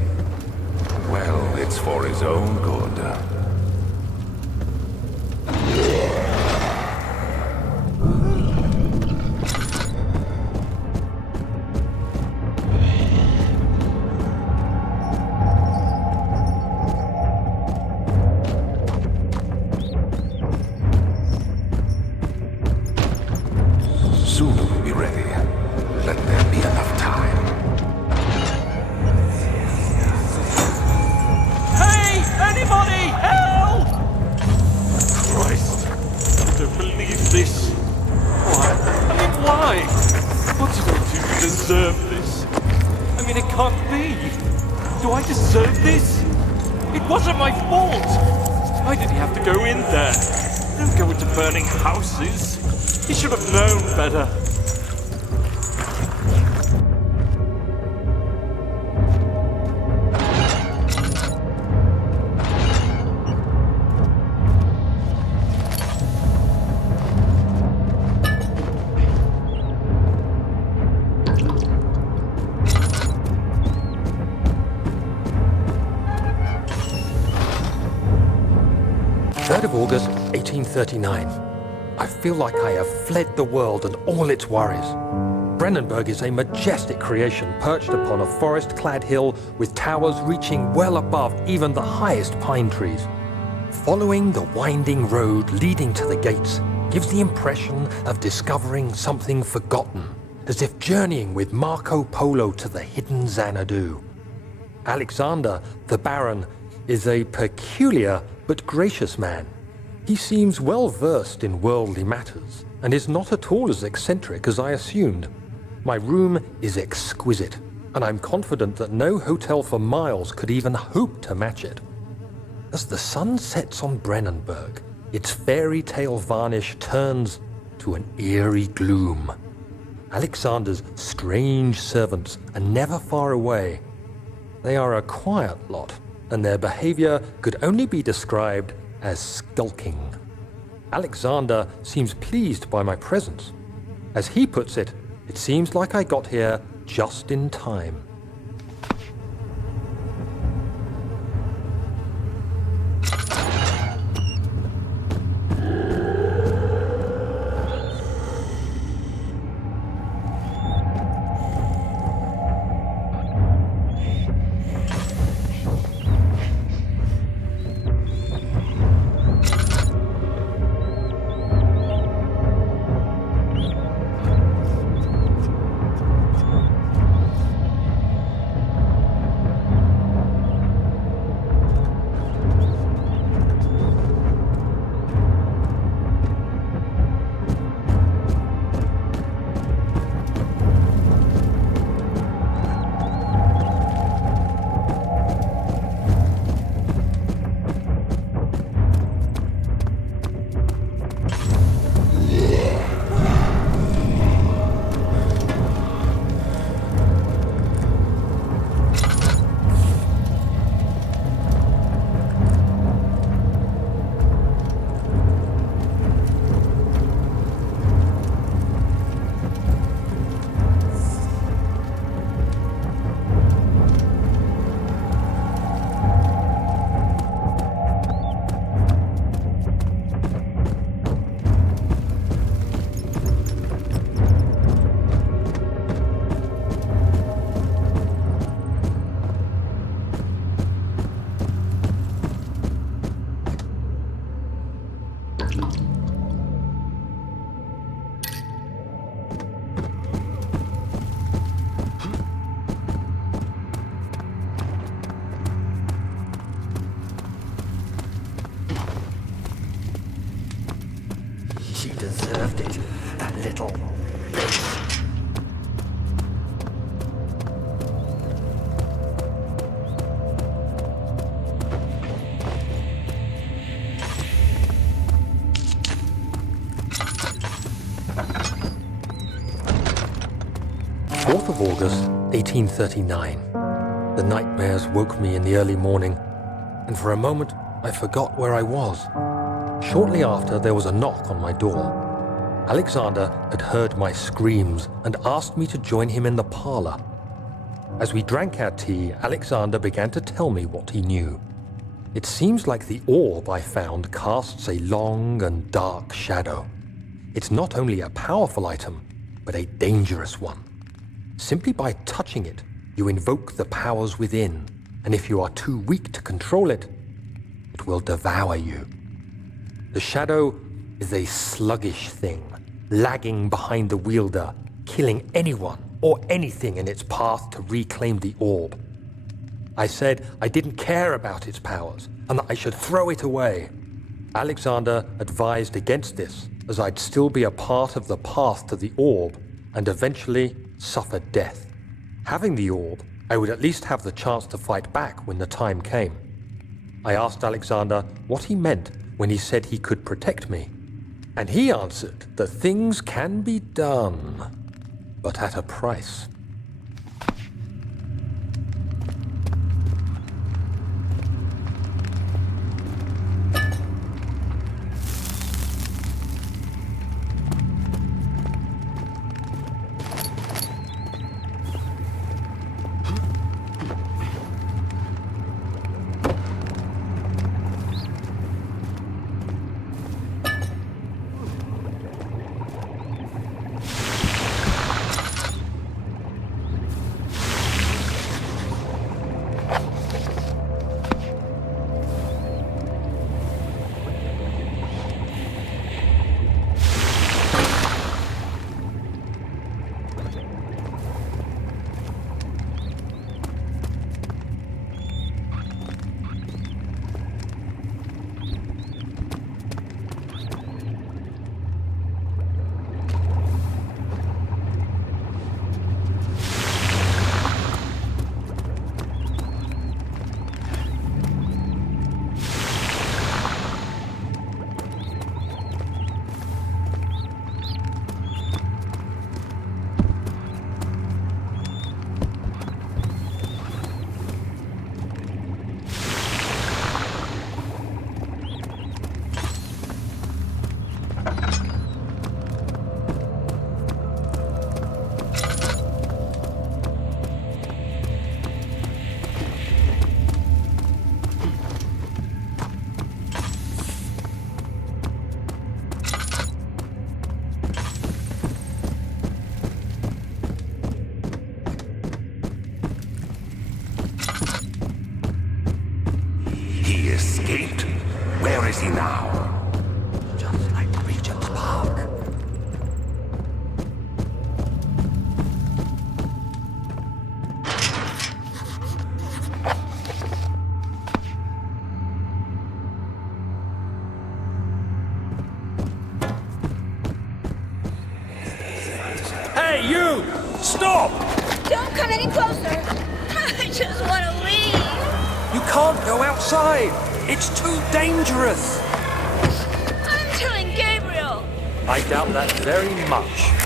Well, it's for his own good. Soon we'll be ready. Let there be enough time. Hey! Anybody! Help! Christ! I don't believe this. Why? I mean, why? What did I do to deserve this? I mean, it can't be. Do I deserve this? It wasn't my fault. Why did he have to go in there? Don't go into burning houses. He should have known better. Of August, 1839. I feel like I have fled the world and all its worries. Brennenburg is a majestic creation perched upon a forest-clad hill with towers reaching well above even the highest pine trees. Following the winding road leading to the gates gives the impression of discovering something forgotten, as if journeying with Marco Polo to the hidden Xanadu. Alexander, the Baron, is a peculiar but gracious man. He seems well versed in worldly matters and is not at all as eccentric as I assumed. My room is exquisite, and I'm confident that no hotel for miles could even hope to match it. As the sun sets on Brennenburg, its fairy tale varnish turns to an eerie gloom. Alexander's strange servants are never far away. They are a quiet lot, and their behavior could only be described as skulking. Alexander seems pleased by my presence. As he puts it, it seems like I got here just in time. She deserved it, that little bitch. August 1839. The nightmares woke me in the early morning, and for a moment I forgot where I was. Shortly after, there was a knock on my door. Alexander had heard my screams and asked me to join him in the parlor. As we drank our tea, Alexander began to tell me what he knew. It seems like the orb I found casts a long and dark shadow. It's not only a powerful item, but a dangerous one. Simply by touching it, you invoke the powers within, and if you are too weak to control it, it will devour you. The shadow is a sluggish thing, lagging behind the wielder, killing anyone or anything in its path to reclaim the orb. I said I didn't care about its powers, and that I should throw it away. Alexander advised against this, as I'd still be a part of the path to the orb, and eventually suffer death. Having the orb, I would at least have the chance to fight back when the time came. I asked Alexander what he meant when he said he could protect me, and he answered that things can be done, but at a price. Hey, you! Stop! Don't come any closer. I just want to leave. You can't go outside. It's too dangerous. I'm telling Gabriel. I doubt that very much.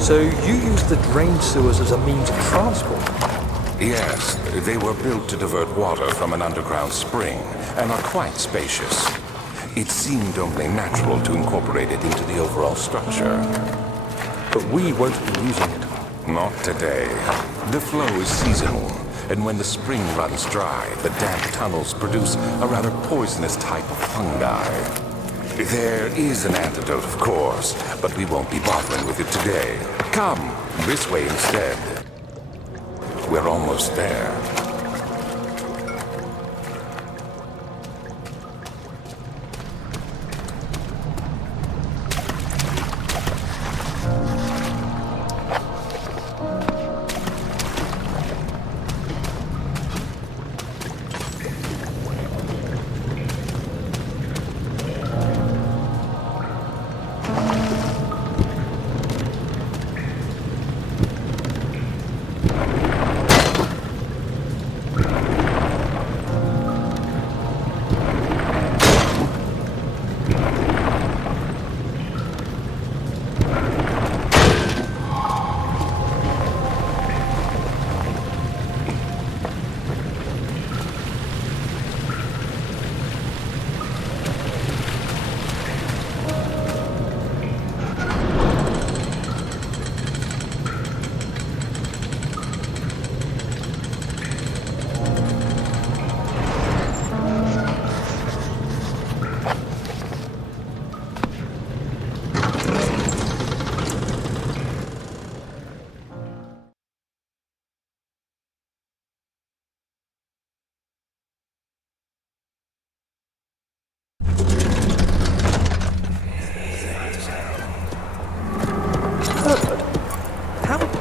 So you used the drain sewers as a means of transport? Yes, they were built to divert water from an underground spring and are quite spacious. It seemed only natural to incorporate it into the overall structure. But we won't be using it. Not today. The flow is seasonal, and when the spring runs dry, the damp tunnels produce a rather poisonous type of fungi. There is an antidote, of course, but we won't be bothering with it today. Come, this way instead. We're almost there.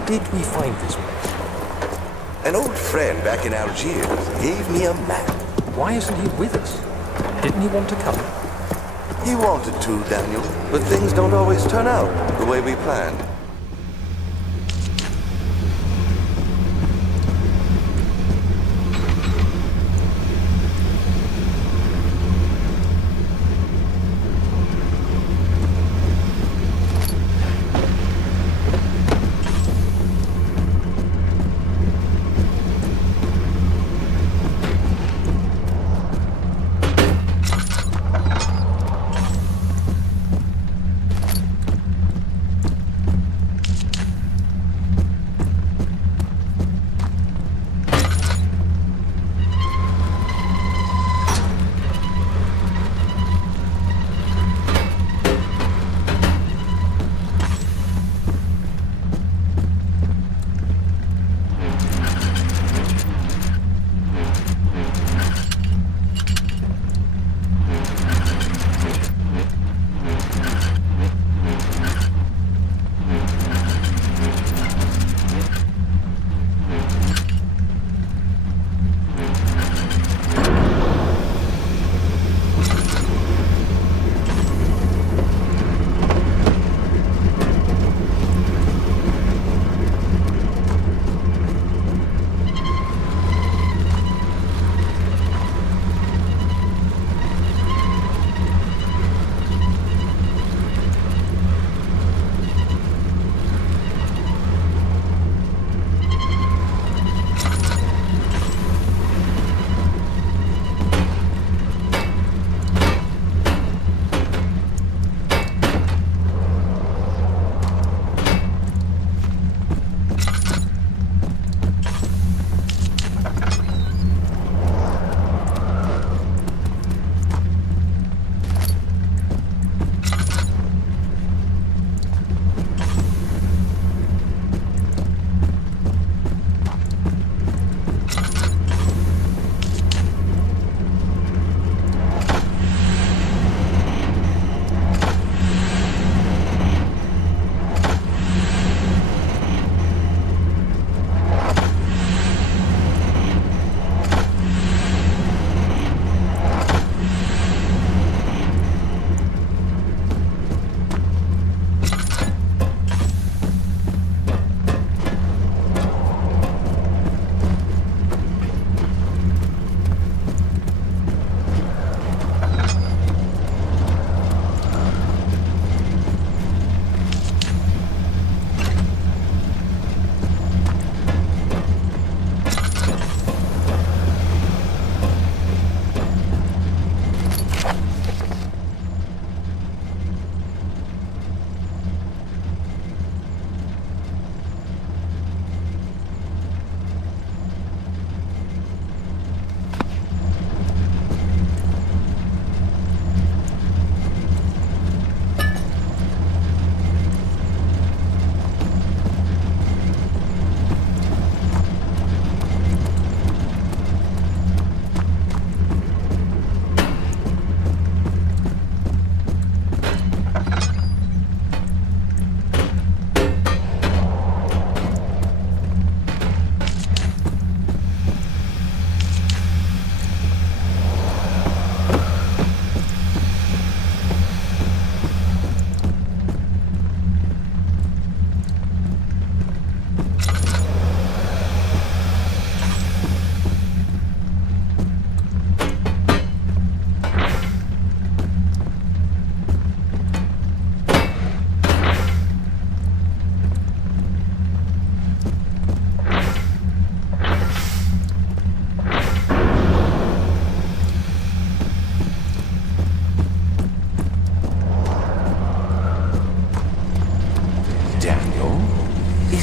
Did we find this place? An old friend back in Algiers gave me a map. Why isn't he with us? Didn't he want to come? He wanted to, Daniel, but things don't always turn out the way we planned.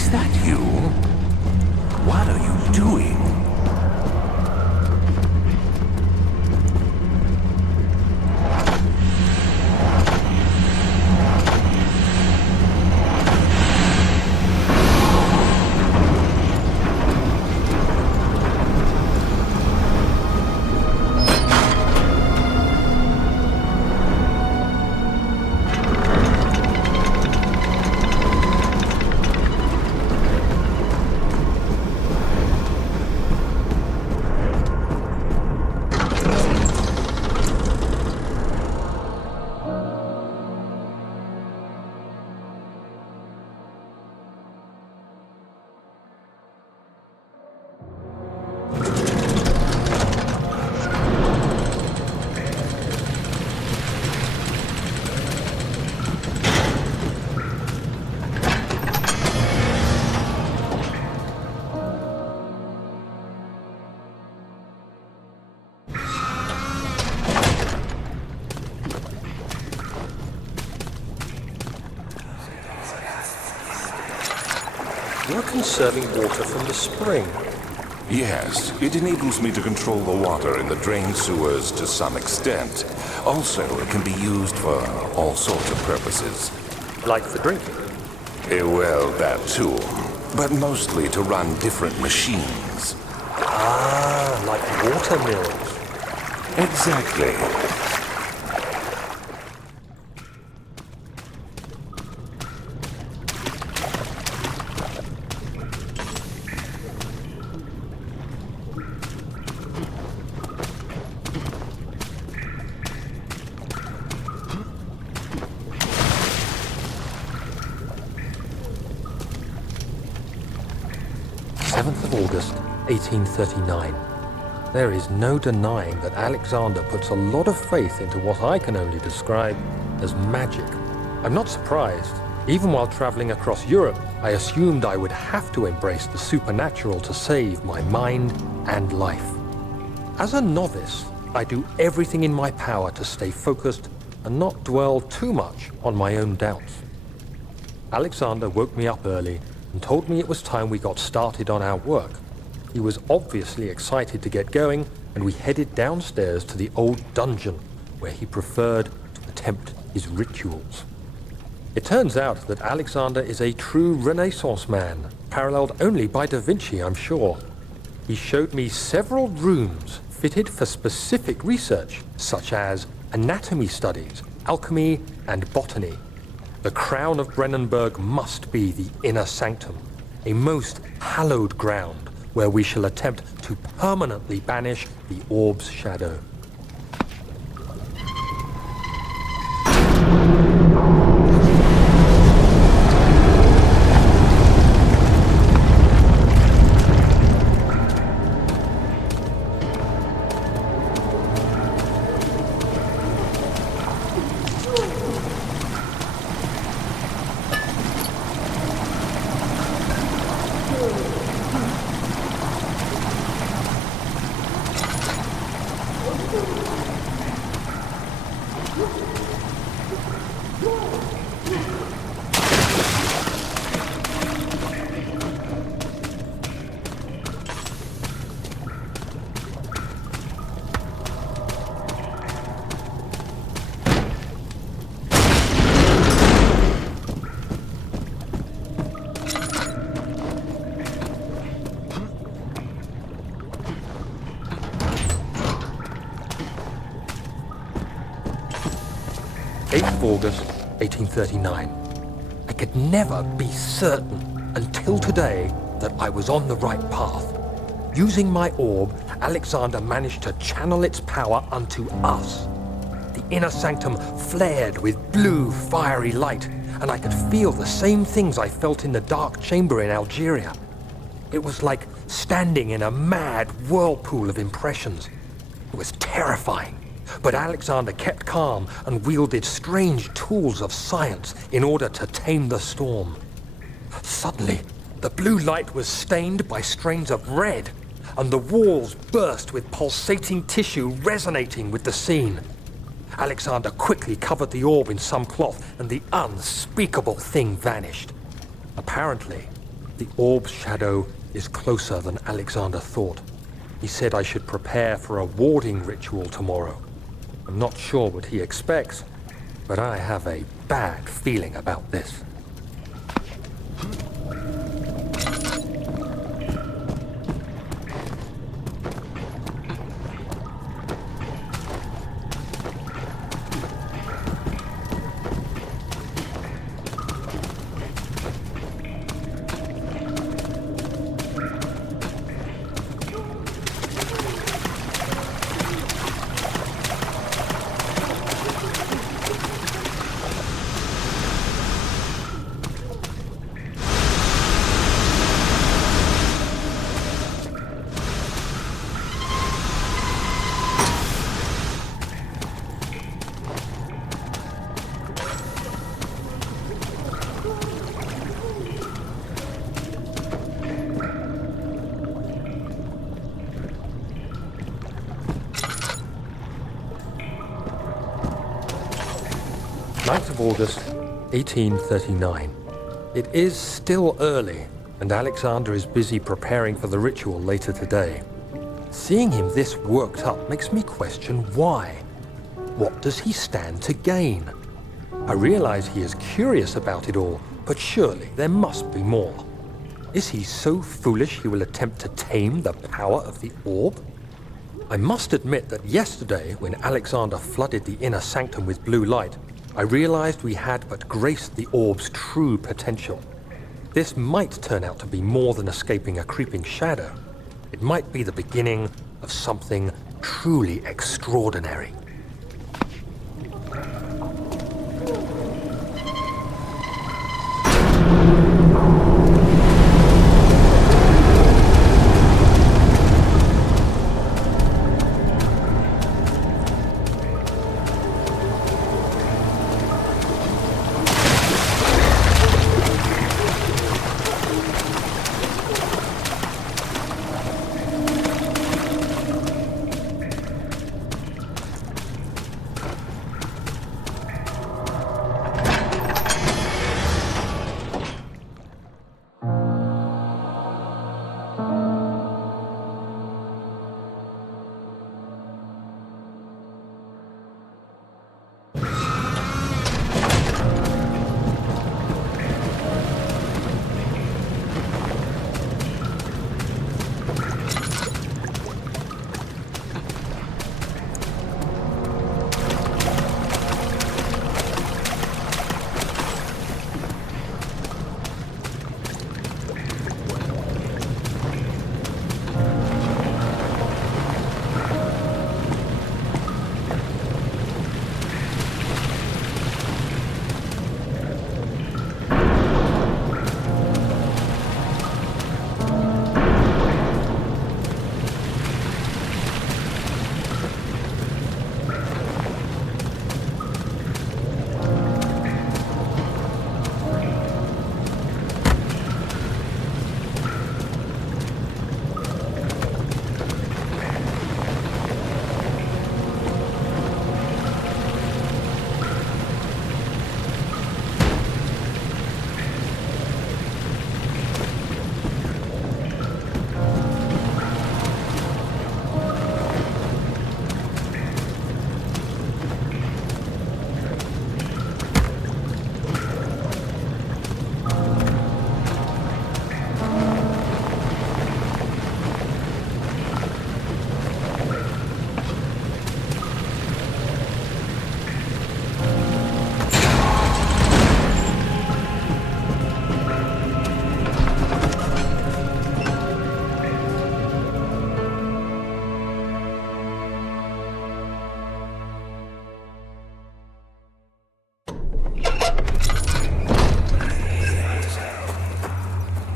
Is that you? What are you doing? You're conserving water from the spring. Yes, it enables me to control the water in the drain sewers to some extent. Also, it can be used for all sorts of purposes. Like for drinking. Well, that too. But mostly to run different machines. Ah, like water mills. Exactly. August 1839. There is no denying that Alexander puts a lot of faith into what I can only describe as magic. I'm not surprised. Even while traveling across Europe, I assumed I would have to embrace the supernatural to save my mind and life. As a novice, I do everything in my power to stay focused and not dwell too much on my own doubts. Alexander woke me up early and told me it was time we got started on our work. He was obviously excited to get going, and we headed downstairs to the old dungeon where he preferred to attempt his rituals. It turns out that Alexander is a true Renaissance man, paralleled only by Da Vinci, I'm sure. He showed me several rooms fitted for specific research, such as anatomy studies, alchemy, and botany. The crown of Brennenburg must be the inner sanctum, a most hallowed ground where we shall attempt to permanently banish the orb's shadow. August 1839. I could never be certain until today that I was on the right path. Using my orb, Alexander managed to channel its power unto us. The inner sanctum flared with blue, fiery light, and I could feel the same things I felt in the dark chamber in Algeria. It was like standing in a mad whirlpool of impressions. It was terrifying. But Alexander kept calm and wielded strange tools of science in order to tame the storm. Suddenly, the blue light was stained by strains of red, and the walls burst with pulsating tissue resonating with the scene. Alexander quickly covered the orb in some cloth, and the unspeakable thing vanished. Apparently, The orb's shadow is closer than Alexander thought. He said I should prepare for a warding ritual tomorrow. I'm not sure what he expects, but I have a bad feeling about this. 9th of August, 1839. It is still early, and Alexander is busy preparing for the ritual later today. Seeing him this worked up makes me question why. What does he stand to gain? I realize he is curious about it all, but surely there must be more. Is he so foolish he will attempt to tame the power of the orb? I must admit that yesterday, when Alexander flooded the inner sanctum with blue light, I realized we had but graced the orb's true potential. This might turn out to be more than escaping a creeping shadow. It might be the beginning of something truly extraordinary.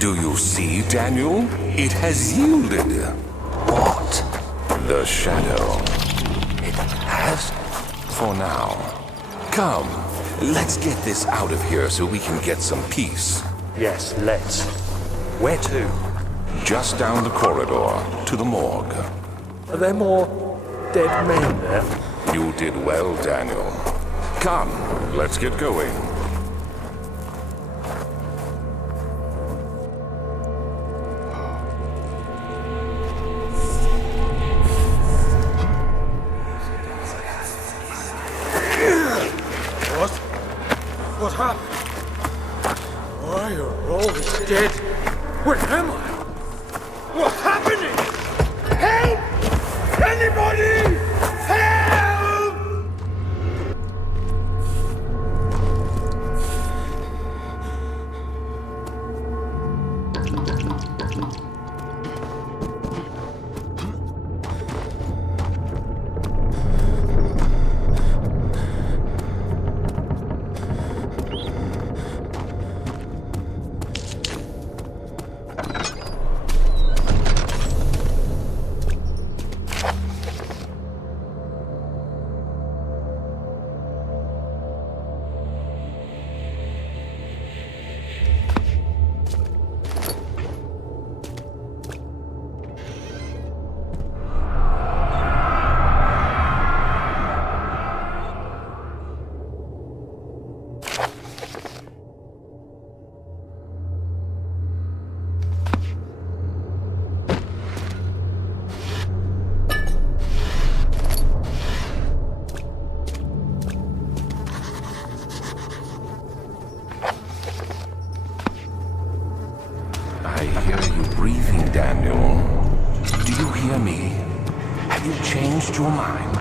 Do you see, Daniel? It has yielded. What? The shadow. It has? For now. Come, let's get this out of here so we can get some peace. Yes, let's. Where to? Just down the corridor, to the morgue. Are there more dead men there? You did well, Daniel. Come, let's get going. Why are all dead? Where am I? What's happening? Help! Anybody! Help! I hear you breathing, Daniel. Do you hear me? Have you changed your mind?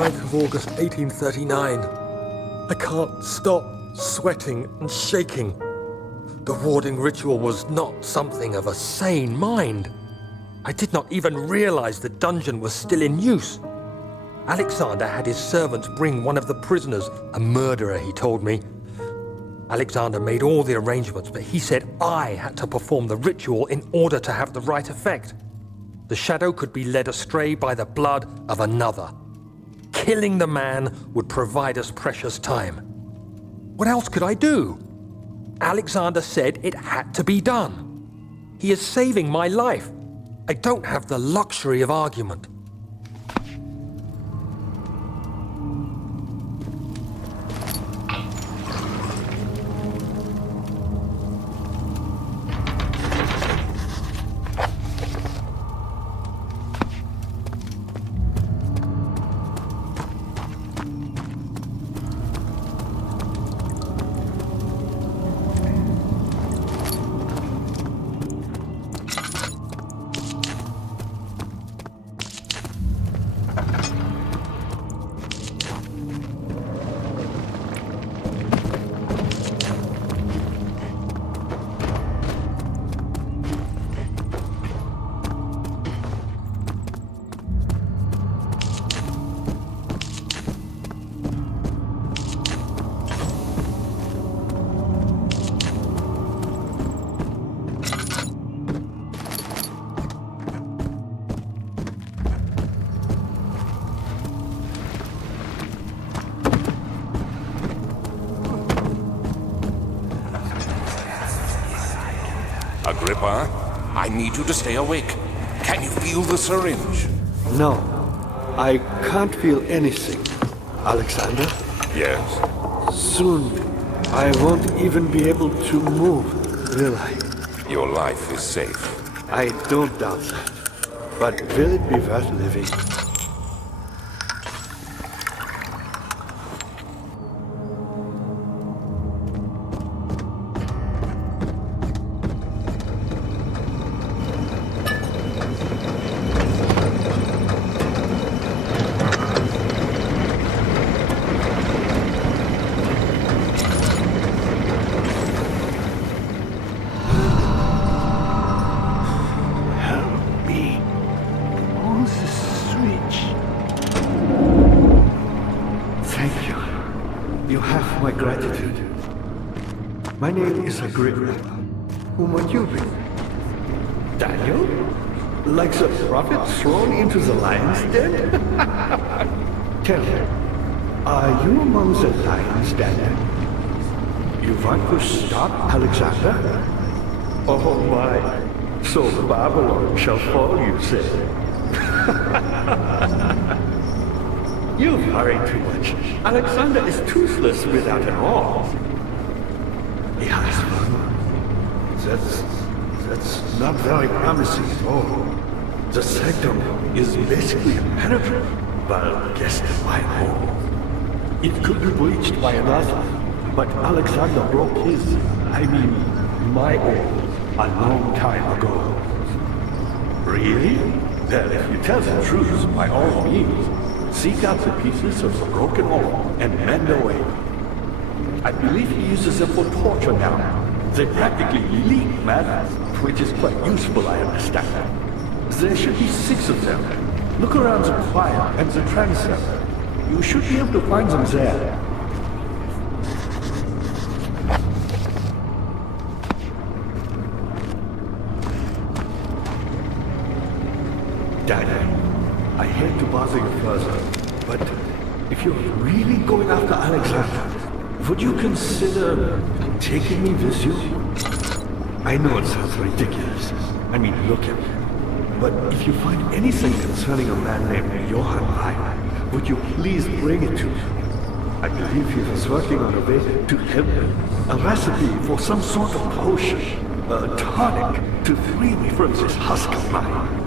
29th of August, 1839. I can't stop sweating and shaking. The warding ritual was not something of a sane mind. I did not even realize the dungeon was still in use. Alexander had his servants bring one of the prisoners, a murderer, he told me. Alexander made all the arrangements, but he said I had to perform the ritual in order to have the right effect. The shadow could be led astray by the blood of another. Killing the man would provide us precious time. What else could I do? Alexander said it had to be done. He is saving my life. I don't have the luxury of argument. Agrippa, I need you to stay awake. Can you feel the syringe? No, I can't feel anything. Alexander, Yes. soon I won't even be able to move, will I? Your life is safe. I don't doubt that. But will it be worth living? My gratitude. My name is Agrippa. Who might you be? Daniel? Like the prophet thrown into the lion's den? Tell me, are you among the lions, Daniel? You want to stop Alexander? Oh my, so Babylon shall fall, you say? You worry too much. Alexander is toothless without an arm. He has one. That's not very promising at all. The sanctum is basically impenetrable, but guess my own. It could be breached by another, but Alexander broke my own, a long time ago. Really? Well, if you tell the truth, by all means, seek out the pieces of the broken arm and mend away. I believe he uses them for torture now. They practically leak matter, which is quite useful, I understand. There should be 6 of them. Look around the choir and the transept. You should be able to find them there. Daddy, I hate to bother you further, but if you're really going after Alexander, would you consider taking me with you? I know it sounds ridiculous. I mean, look at me. But if you find anything concerning a man named Johann Rein, would you please bring it to me? I believe he was working on a way to help me. A recipe for some sort of potion, a tonic to free me from this husk of mine.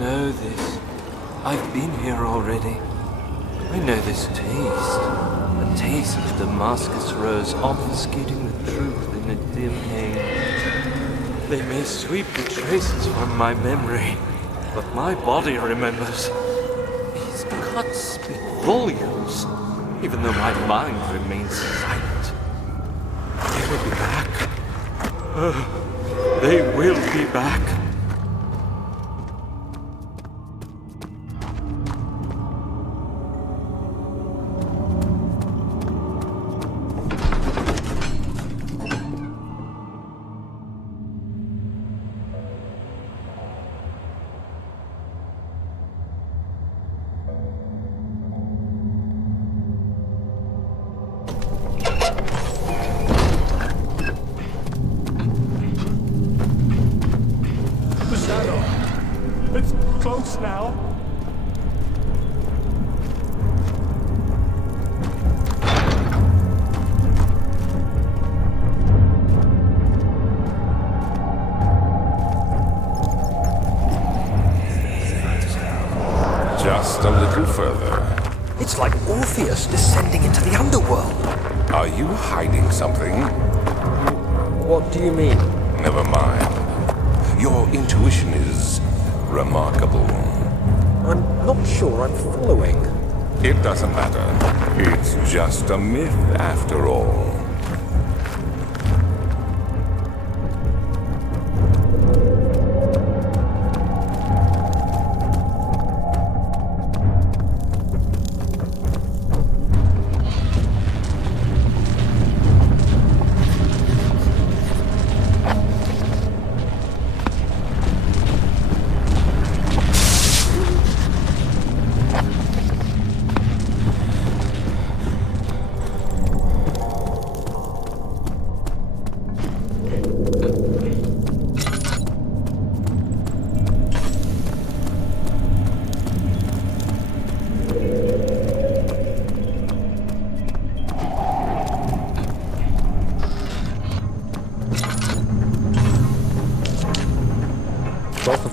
know this. I've been here already. I know this taste. A taste of Damascus rose obfuscating the truth in a dim haze. They may sweep the traces from my memory, but my body remembers. These cuts speak volumes, even though my mind remains silent. They will be back. They will be back. It's close now. Just a little further. It's like Orpheus descending into the underworld. Are you hiding something? What do you mean? Never mind. Your intuition is remarkable. I'm not sure I'm following. It doesn't matter. It's just a myth after all.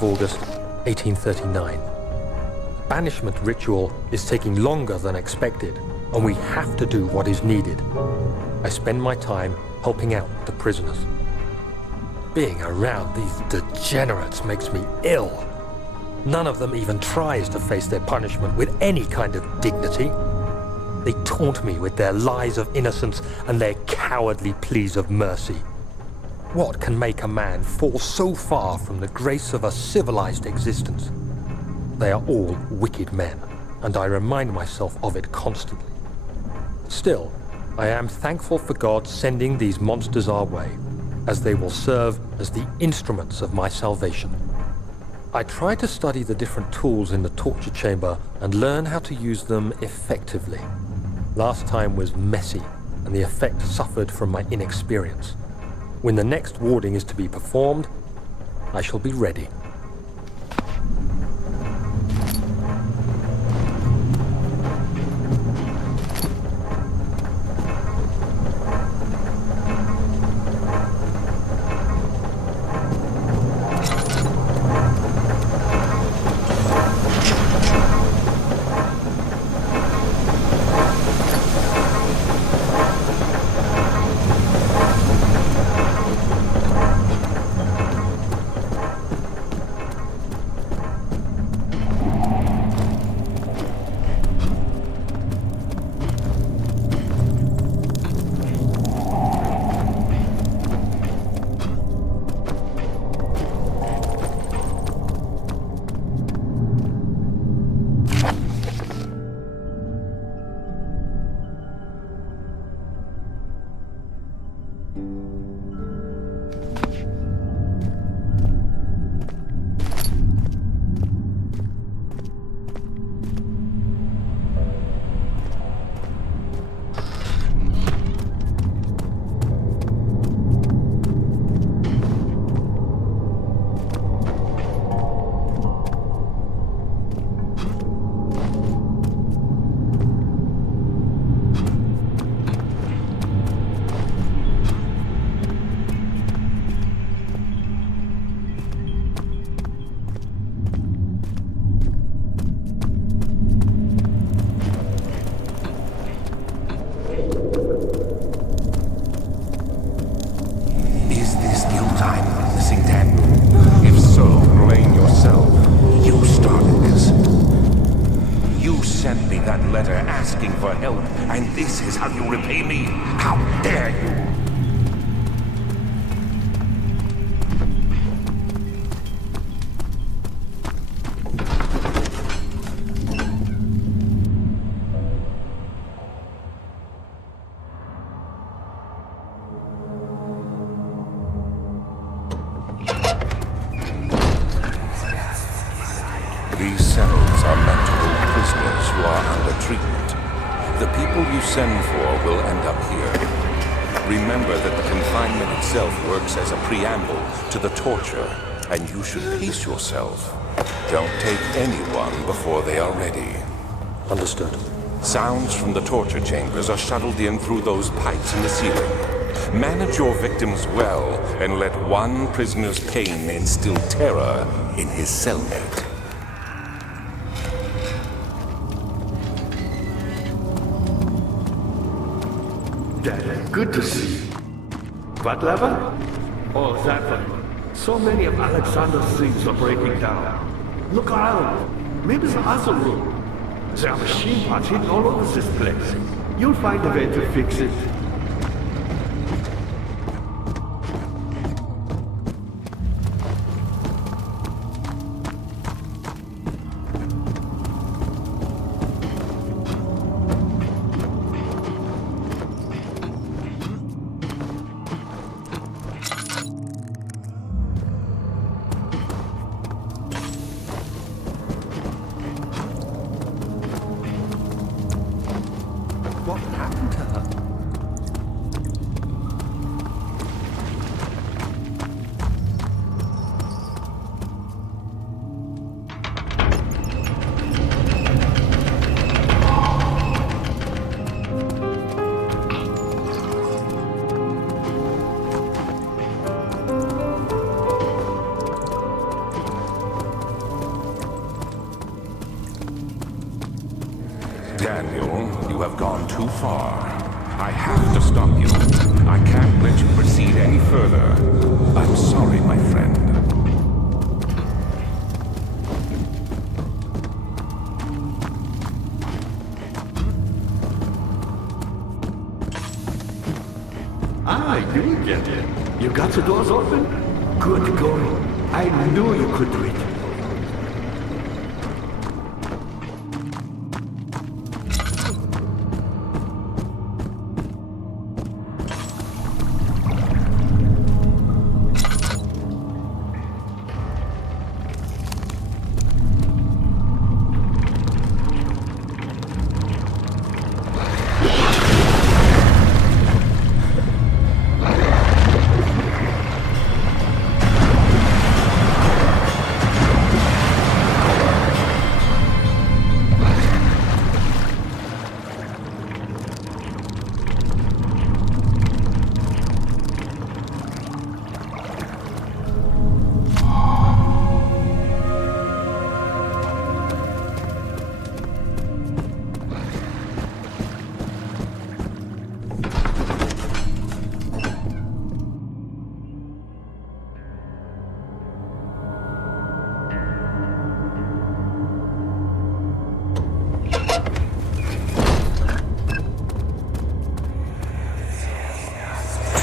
August 1839. Banishment ritual is taking longer than expected, and we have to do what is needed. I spend my time helping out the prisoners. Being around these degenerates makes me ill. None of them even tries to face their punishment with any kind of dignity. They taunt me with their lies of innocence and their cowardly pleas of mercy. What can make a man fall so far from the grace of a civilized existence? They are all wicked men, and I remind myself of it constantly. Still, I am thankful for God sending these monsters our way, as they will serve as the instruments of my salvation. I try to study the different tools in the torture chamber and learn how to use them effectively. Last time was messy, and the effect suffered from my inexperience. When the next warding is to be performed, I shall be ready. This is how you repay me? How dare you? These cells are meant to hold prisoners who are under treatment. The people you send for will end up here. Remember that the confinement itself works as a preamble to the torture, and you should pace yourself. Don't take anyone before they are ready. Understood. Sounds from the torture chambers are shuttled in through those pipes in the ceiling. Manage your victims well, and let one prisoner's pain instill terror in his cellmate. Dad, good to see you. What level? Oh, that one. So many of Alexander's things are breaking down. Look around. Maybe the other room. There are machine parts hidden all over this place. You'll find a way to fix it. What happened to her? Daniel, you have gone too far. I have to stop you. I can't let you proceed any further. I'm sorry, my friend. Ah, you get it. You got the doors open? Good going. I knew you could do it.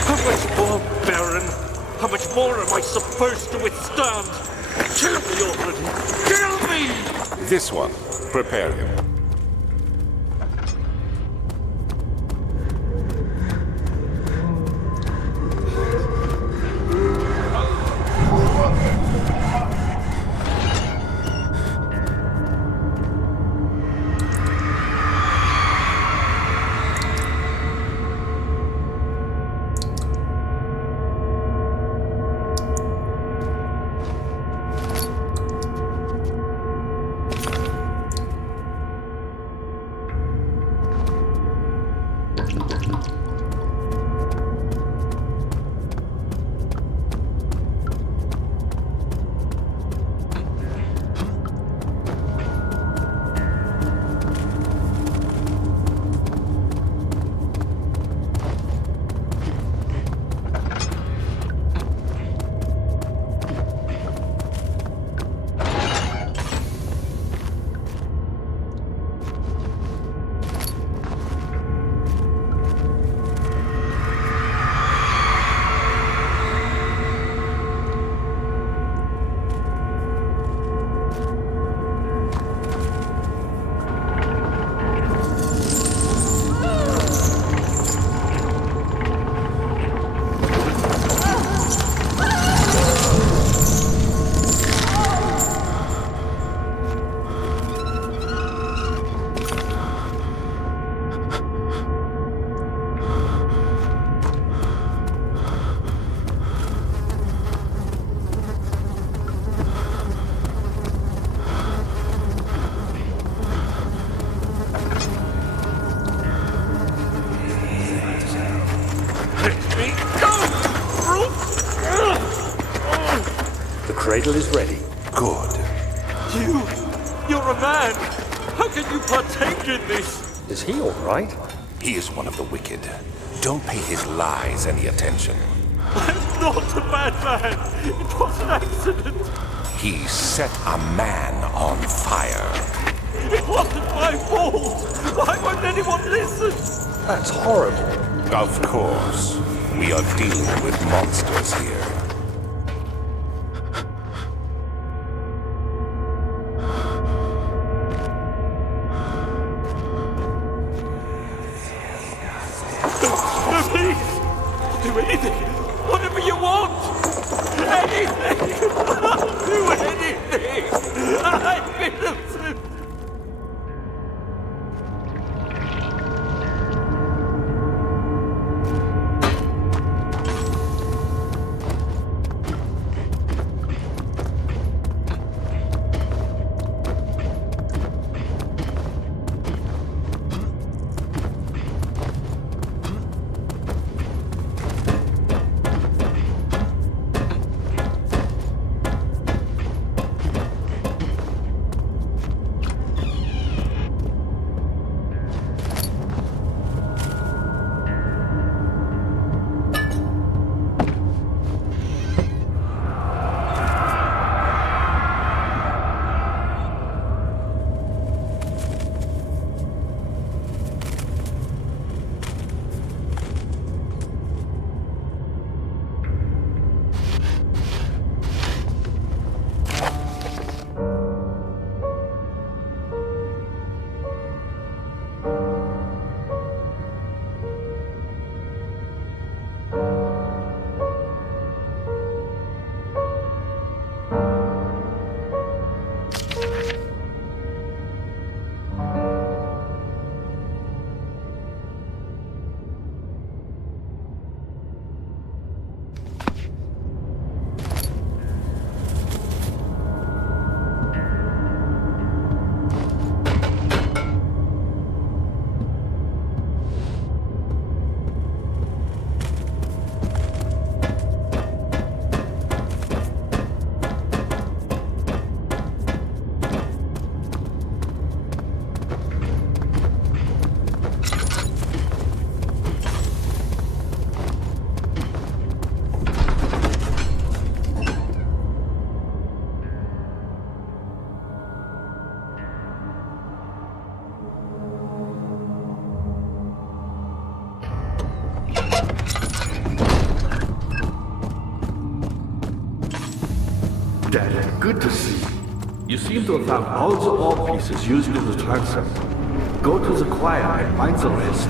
How much more, Baron? How much more am I supposed to withstand? Kill me already! Kill me! This one. Prepare him. cradle is ready. Good. You're a man! How can you partake in this? Is he all right? He is one of the wicked. Don't pay his lies any attention. I'm not a bad man! It was an accident! He set a man on fire. It wasn't my fault! Why won't anyone listen? That's horrible. Of course. We are dealing with monsters here. Please! Do anything! Whatever you want! Anything! I'll do anything! I'm innocent! Dad, good to see you. You seem to have found all the ore pieces used in the transfer. Go to the choir and find the rest.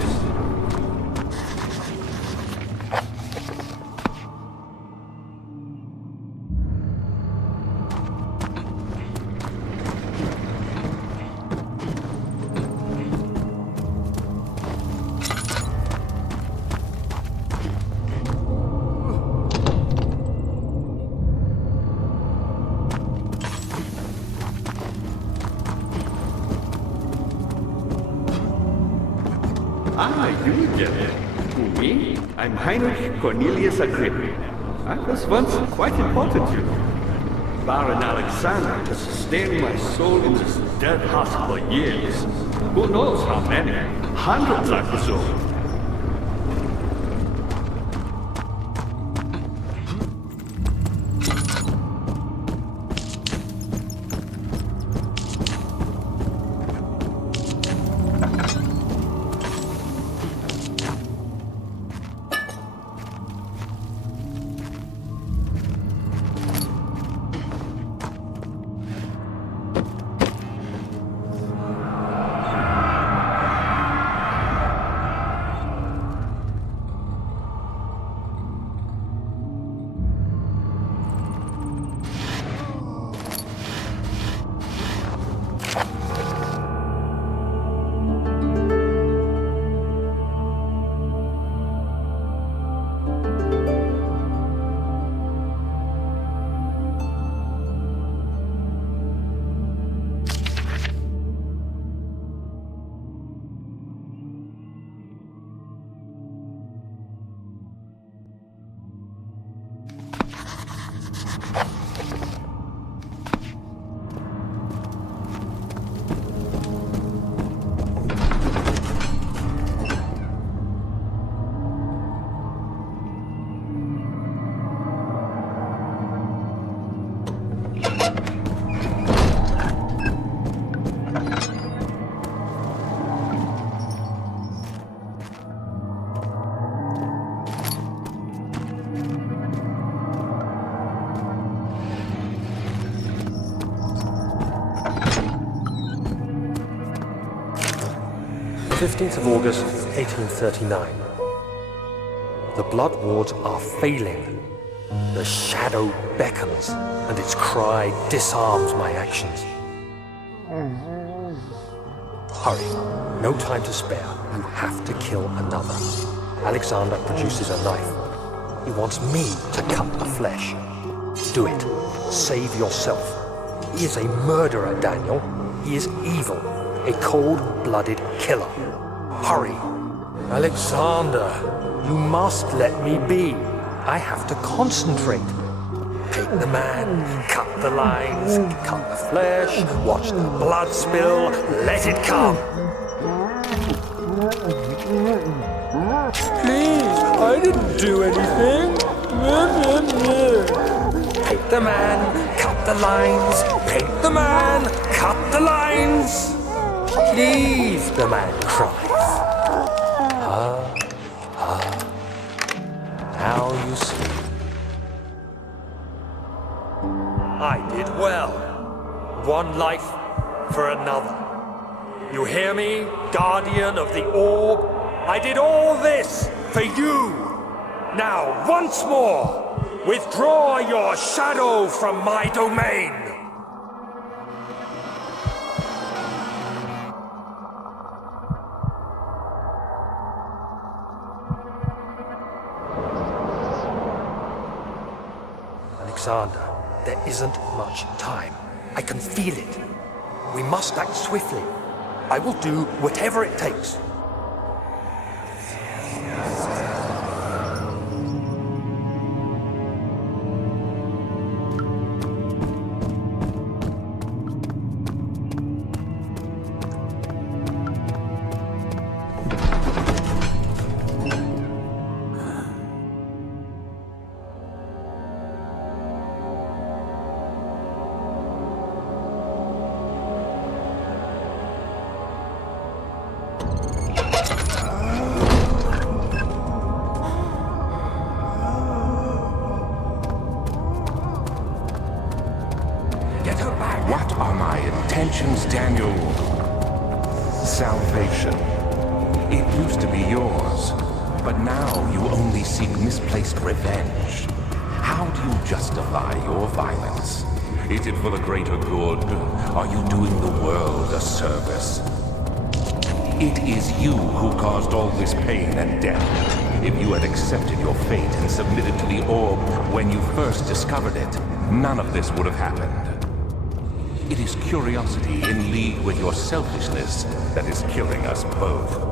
Ah, you get it. Who, me? I'm Heinrich Cornelius Agrippa. I was once quite important, you know. Baron Alexander has sustained my soul in this dead husk for years. Who knows how many? Hundreds, I presume. 15th of August, 1839. The blood wards are failing. The shadow beckons, and its cry disarms my actions. Hurry. No time to spare. You have to kill another. Alexander produces a knife. He wants me to cut the flesh. Do it. Save yourself. He is a murderer, Daniel. He is evil. A cold-blooded killer. Hurry. Alexander, you must let me be. I have to concentrate. Take the man, cut the lines, cut the flesh, watch the blood spill, let it come. Please, I didn't do anything. Take the man, cut the lines, paint the man, cut the lines. Please, the man cries. Now you see. I did well. One life for another. You hear me, guardian of the orb? I did all this for you. Now, once more, withdraw your shadow from my domain. Alexander, there isn't much time. I can feel it. We must act swiftly. I will do whatever it takes. What are my intentions, Daniel? Salvation. It used to be yours, but now you only seek misplaced revenge. How do you justify your violence? Is it for the greater good? Are you doing the world a service? It is you who caused all this pain and death. If you had accepted your fate and submitted to the orb when you first discovered it, none of this would have happened. It is curiosity in league with your selfishness that is killing us both.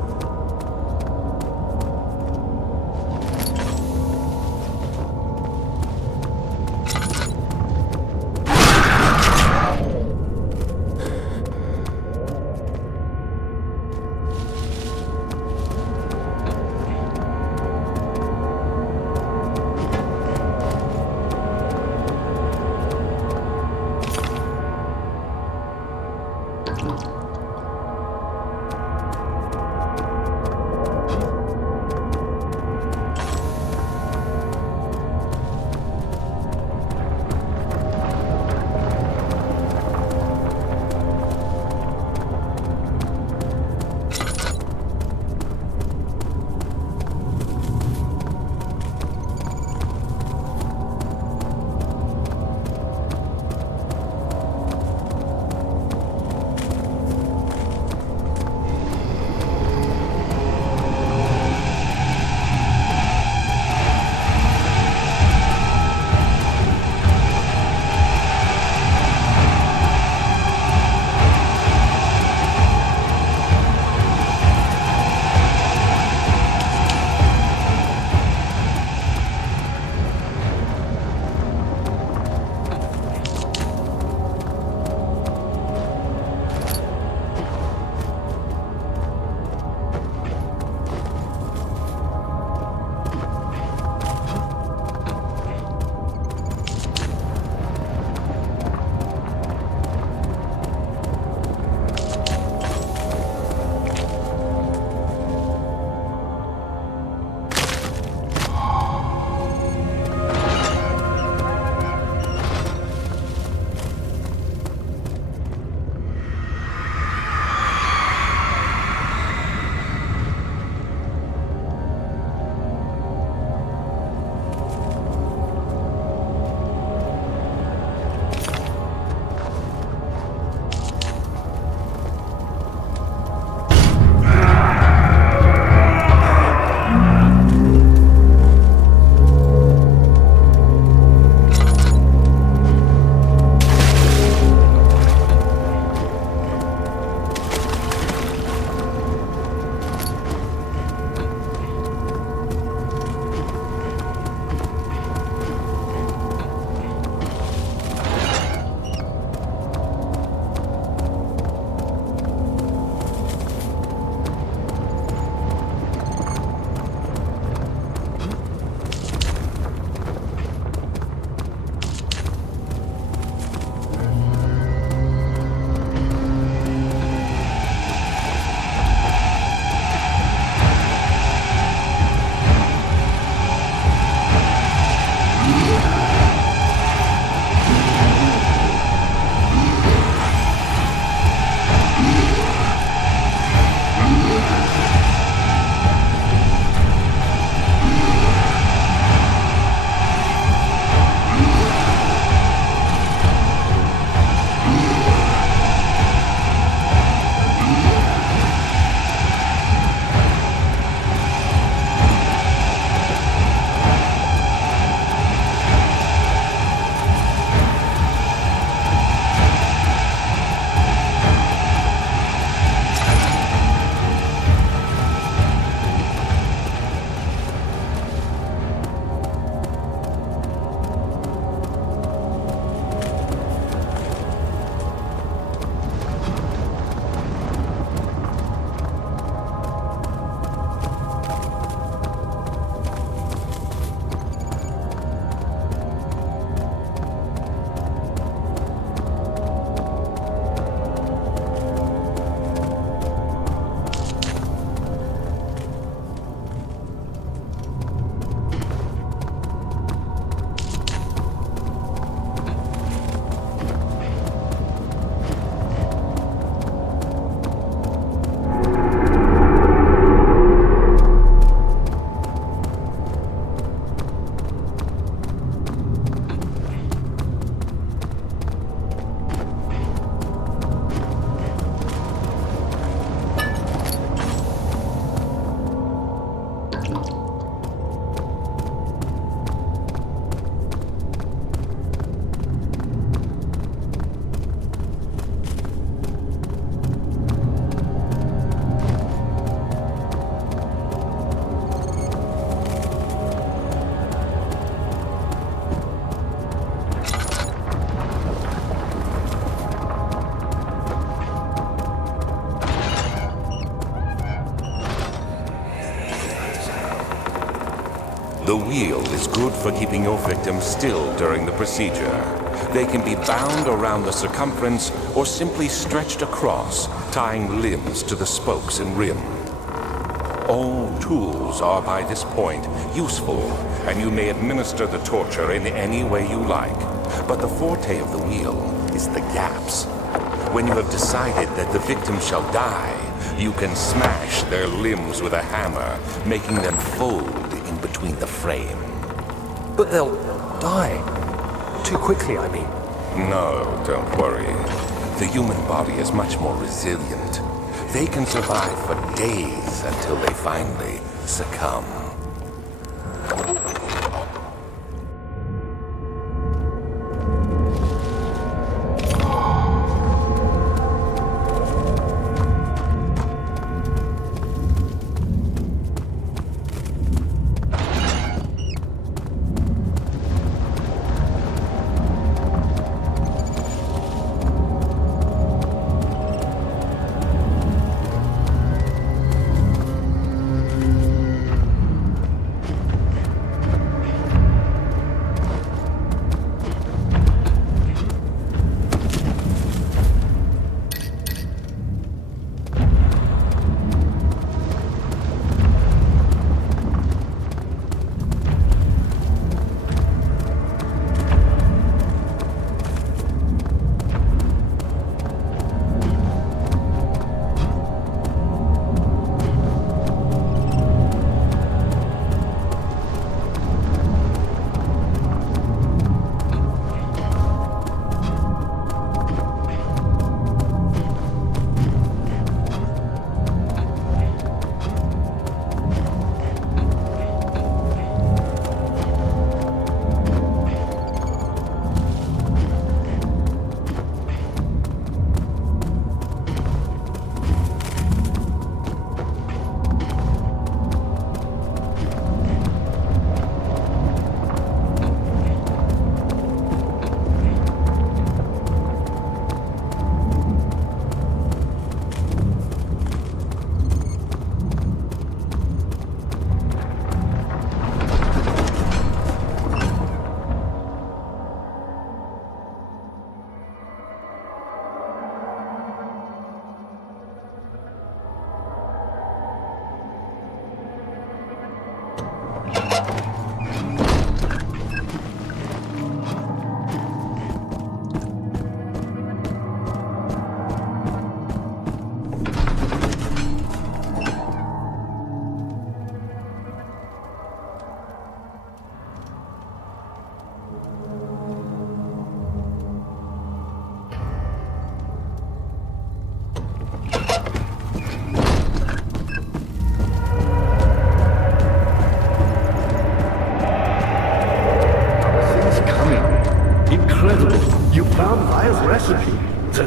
The wheel is good for keeping your victim still during the procedure. They can be bound around the circumference or simply stretched across, tying limbs to the spokes and rim. All tools are by this point useful, and you may administer the torture in any way you like. But the forte of the wheel is the gaps. When you have decided that the victim shall die, you can smash their limbs with a hammer, making them fold in between the frame. But they'll die. Too quickly, I mean. No, don't worry. The human body is much more resilient. They can survive for days until they finally succumb.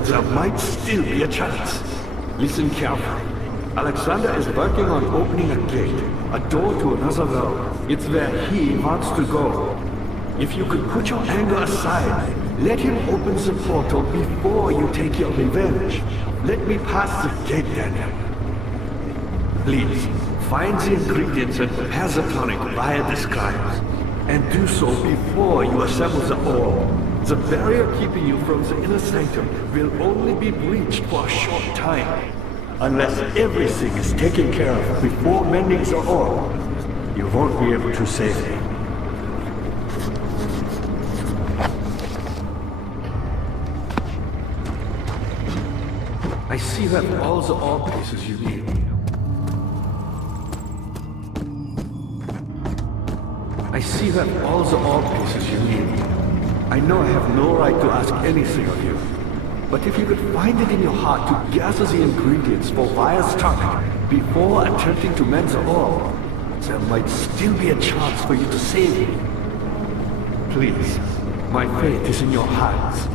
There might still be a chance. Listen carefully. Alexander is working on opening a gate, a door to another realm. It's where he wants to go. If you could put your anger aside, let him open the portal before you take your revenge. Let me pass the gate, Daniel. Please, find the ingredients and prepare the tonic via the scribes. And do so before you assemble the orb. The barrier keeping you from the inner sanctum will only be breached for a short time. Unless everything is taken care of before mending the orb, you won't be able to save me. I see you have all the orb pieces you need. I see you have all the orb pieces you need. I know I have no right to ask anything of you, but if you could find it in your heart to gather the ingredients for Vire's tonic before attempting to mend the orb, there might still be a chance for you to save me. Please, my fate is in your hands.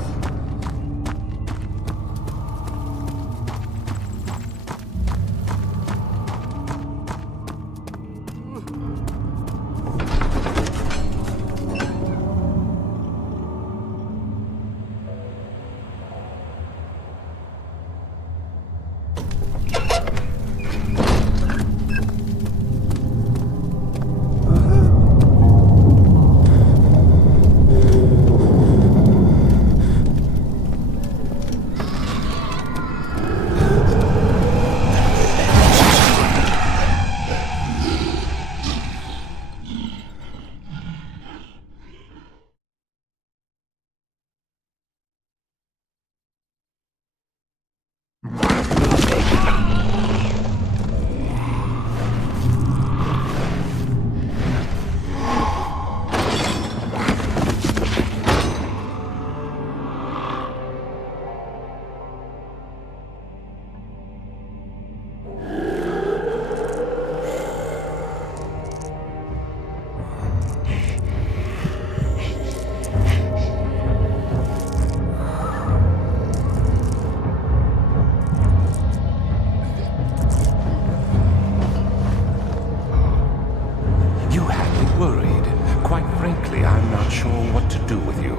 I'm not sure what to do with you.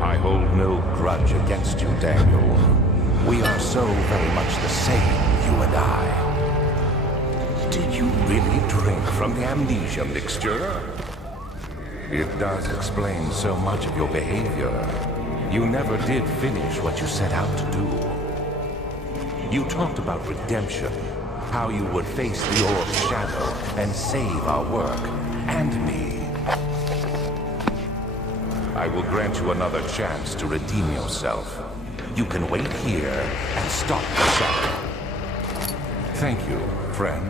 I hold no grudge against you, Daniel. We are so very much the same, you and I. Did you really drink from the amnesia mixture? It does explain so much of your behavior. You never did finish what you set out to do. You talked about redemption, how you would face the orb's shadow and save our work, and me. I will grant you another chance to redeem yourself. You can wait here and stop the shadow. Thank you, friend.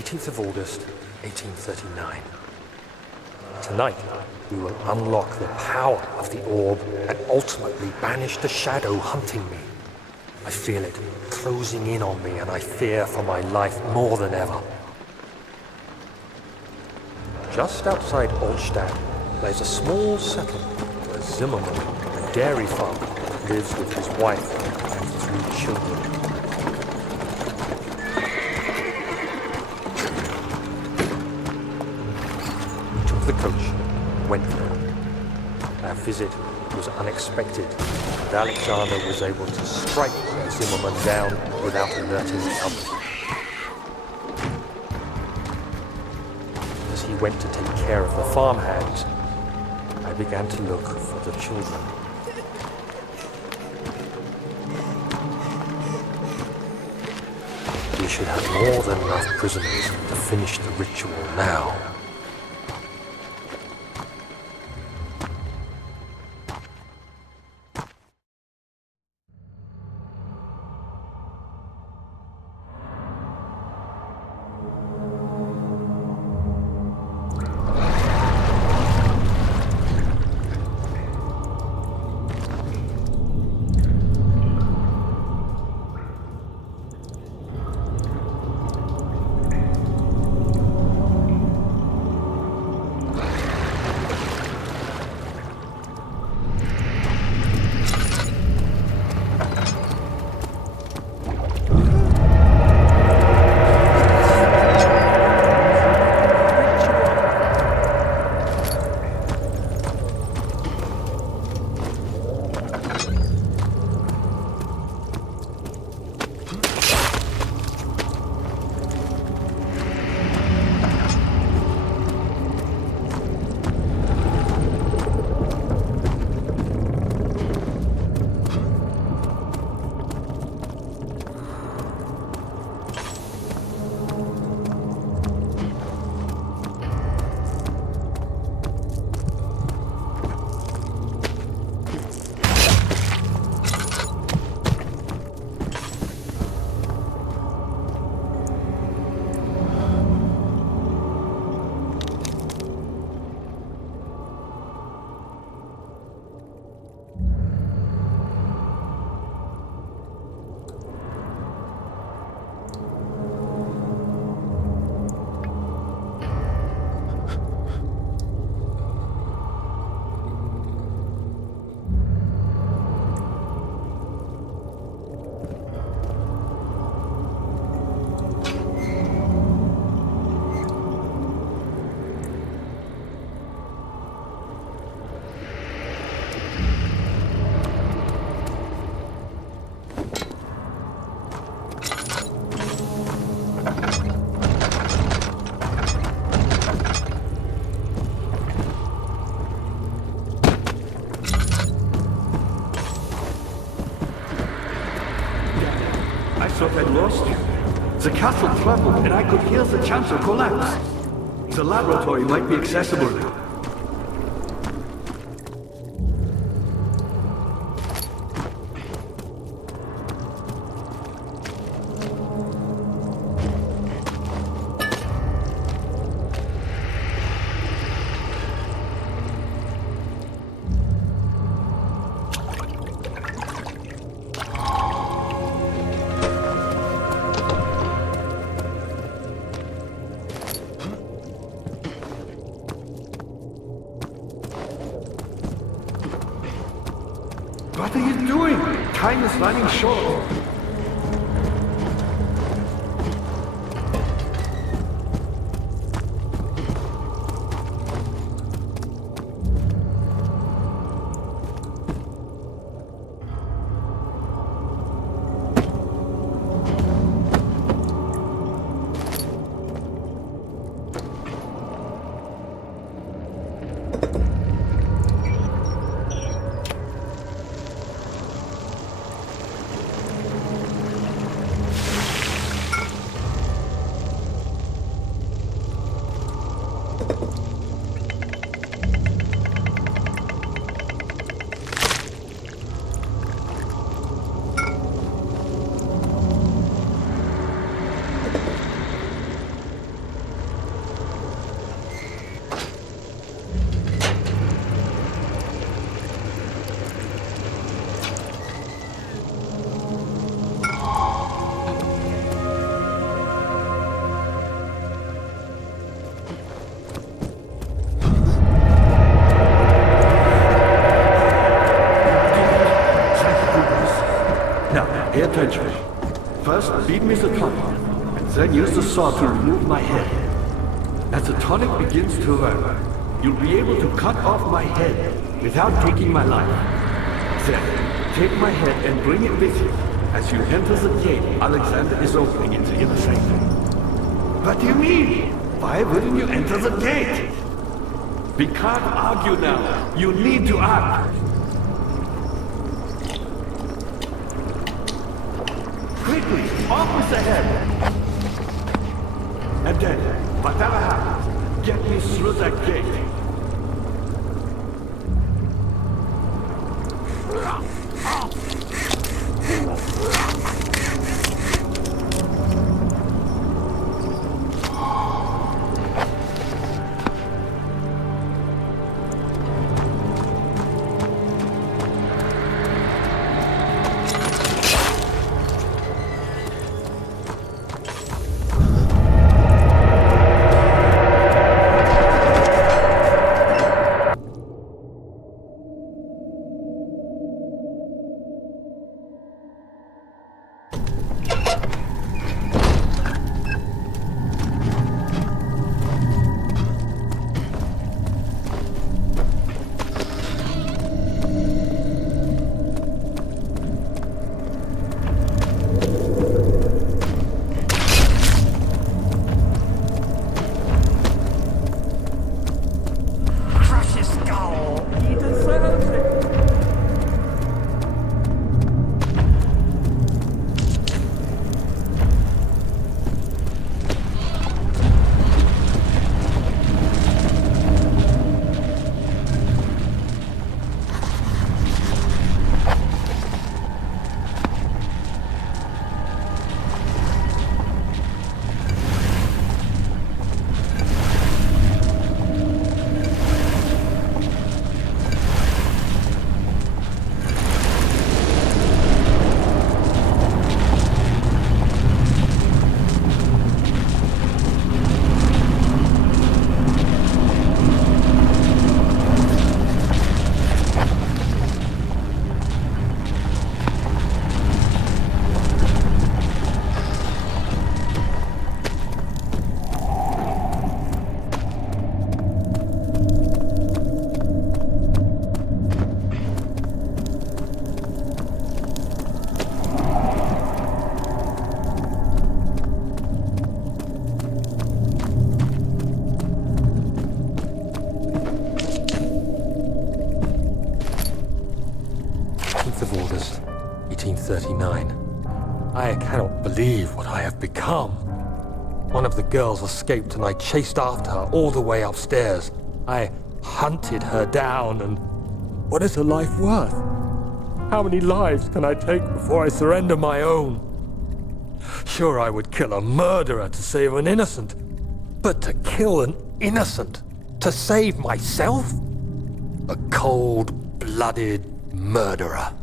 18th of August, 1839. Tonight, we will unlock the power of the orb and ultimately banish the shadow hunting me. I feel it closing in on me, and I fear for my life more than ever. Just outside Altstadt lays a small settlement where Zimmerman, a dairy farmer, lives with his wife and 3 children. We took the coach, went there. Our visit was unexpected, and Alexander was able to strike Zimmerman down without alerting the others. As he went to take care of the farmhands, I began to look for the children. We should have more than enough prisoners to finish the ritual now. thought I'd lost you. The castle trembled and I could hear the chancel collapse. The laboratory might be accessible now. What are you doing? Time is running short. attention. First, beat me the tonic, and then use the saw to remove my head. As the tonic begins to work, you'll be able to cut off my head without taking my life. Then, take my head and bring it with you. As you enter the gate Alexander is opening in the inner sanctum. What do you mean? Why wouldn't you enter the gate? We can't argue now. You need to act. Quickly, off with the head. And then, whatever happens, get me through that gate. Of August, 1839. I cannot believe what I have become. One of the girls escaped and I chased after her all the way upstairs. I hunted her down and... What is a life worth? How many lives can I take before I surrender my own? Sure, I would kill a murderer to save an innocent. But to kill an innocent to save myself? A cold-blooded murderer.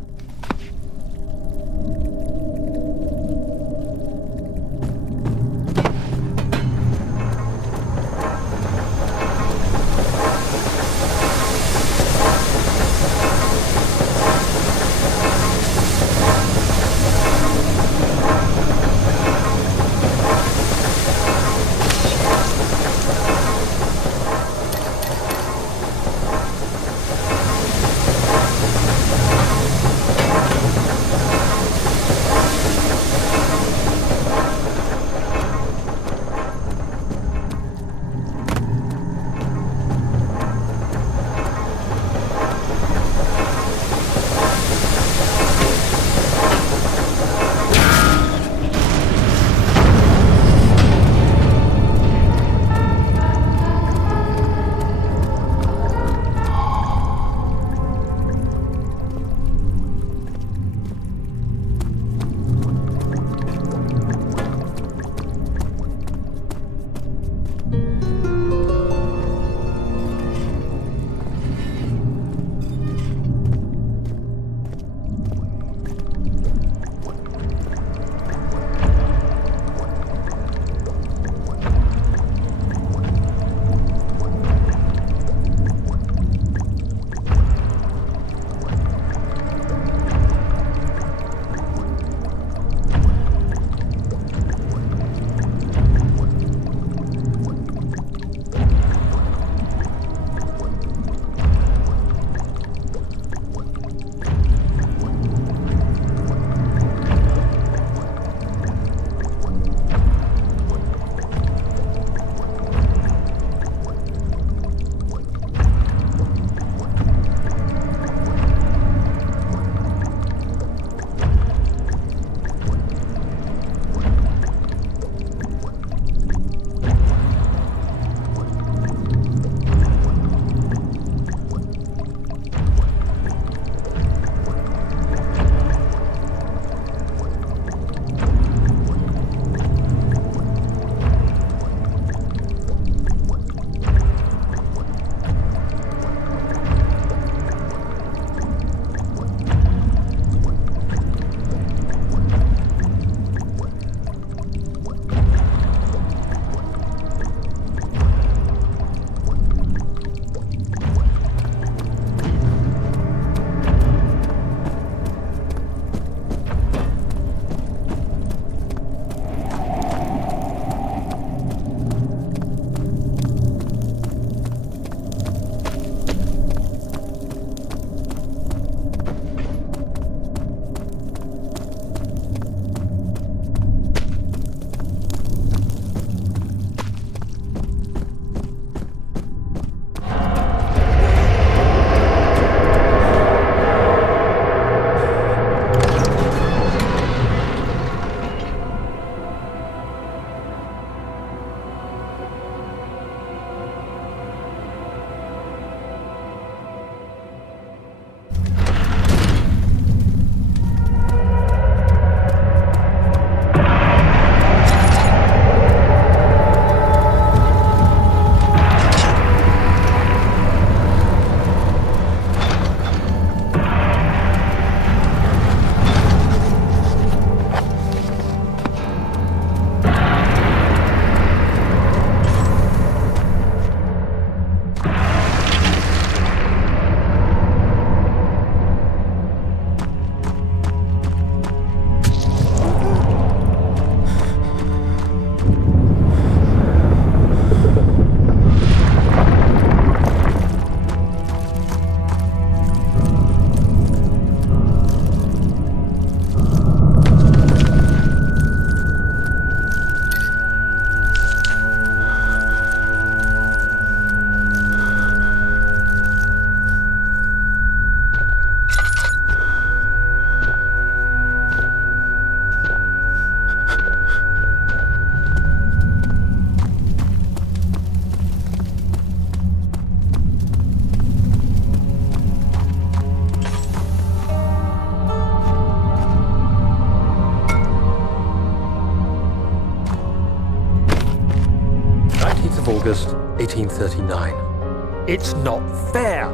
August 1839. It's not fair.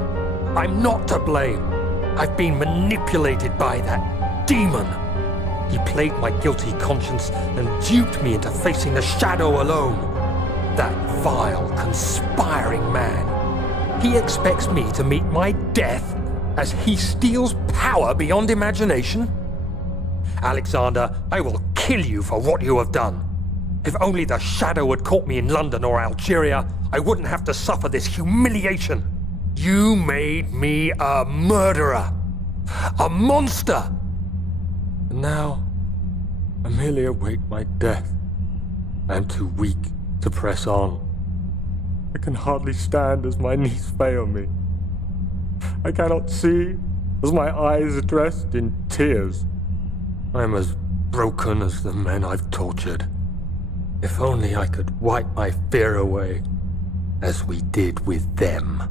I'm not to blame. I've been manipulated by that demon. He played my guilty conscience and duped me into facing the shadow alone. That vile, conspiring man. He expects me to meet my death as he steals power beyond imagination? Alexander, I will kill you for what you have done. If only the shadow had caught me in London or Algeria, I wouldn't have to suffer this humiliation. You made me a murderer. A monster. And now, I merely await my death. I am too weak to press on. I can hardly stand as my knees fail me. I cannot see as my eyes are dressed in tears. I am as broken as the men I've tortured. If only I could wipe my fear away, as we did with them.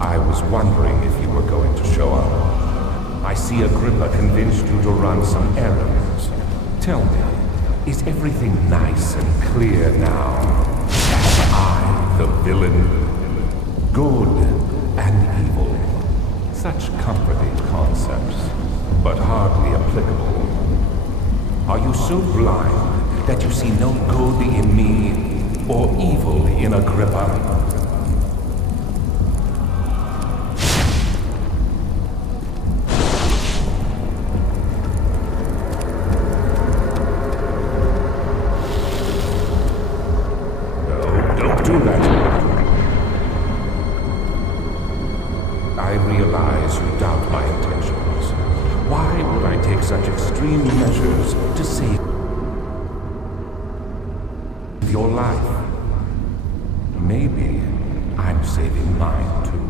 I was wondering if you were going to show up. I see Agrippa convinced you to run some errands. Tell me, is everything nice and clear now? Am I the villain? Good and evil. Such comforting concepts, but hardly applicable. Are you so blind that you see no good in me or evil in Agrippa? I realize you doubt my intentions. Why would I take such extreme measures to save your life? Maybe I'm saving mine too.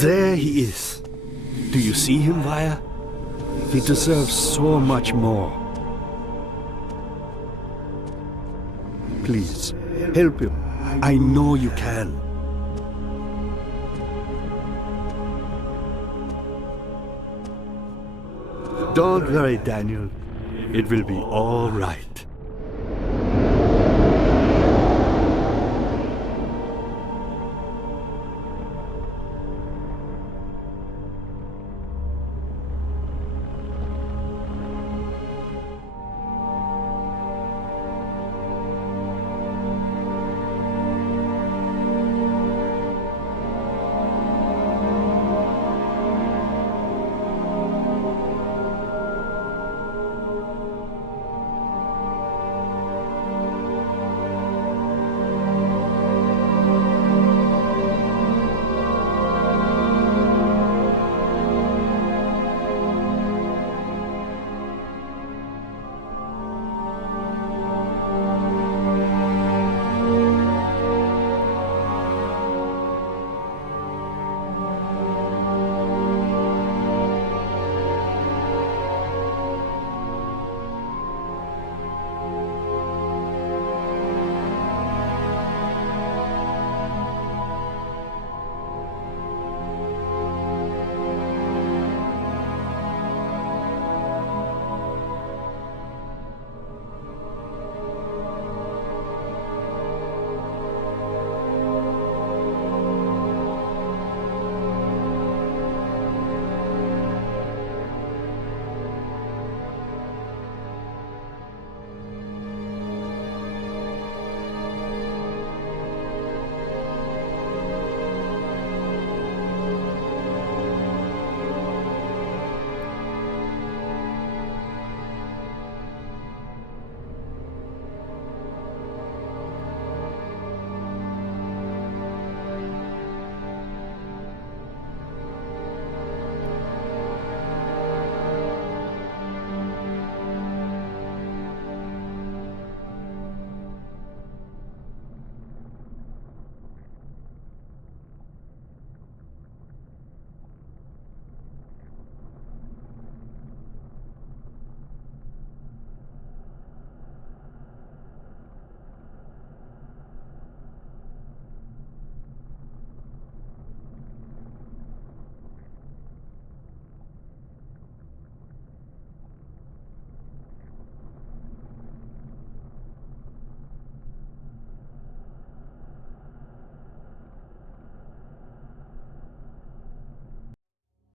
There he is. Do you see him, Vaya? He deserves so much more. Please, help him. I know you can. Don't worry, Daniel. It will be all right.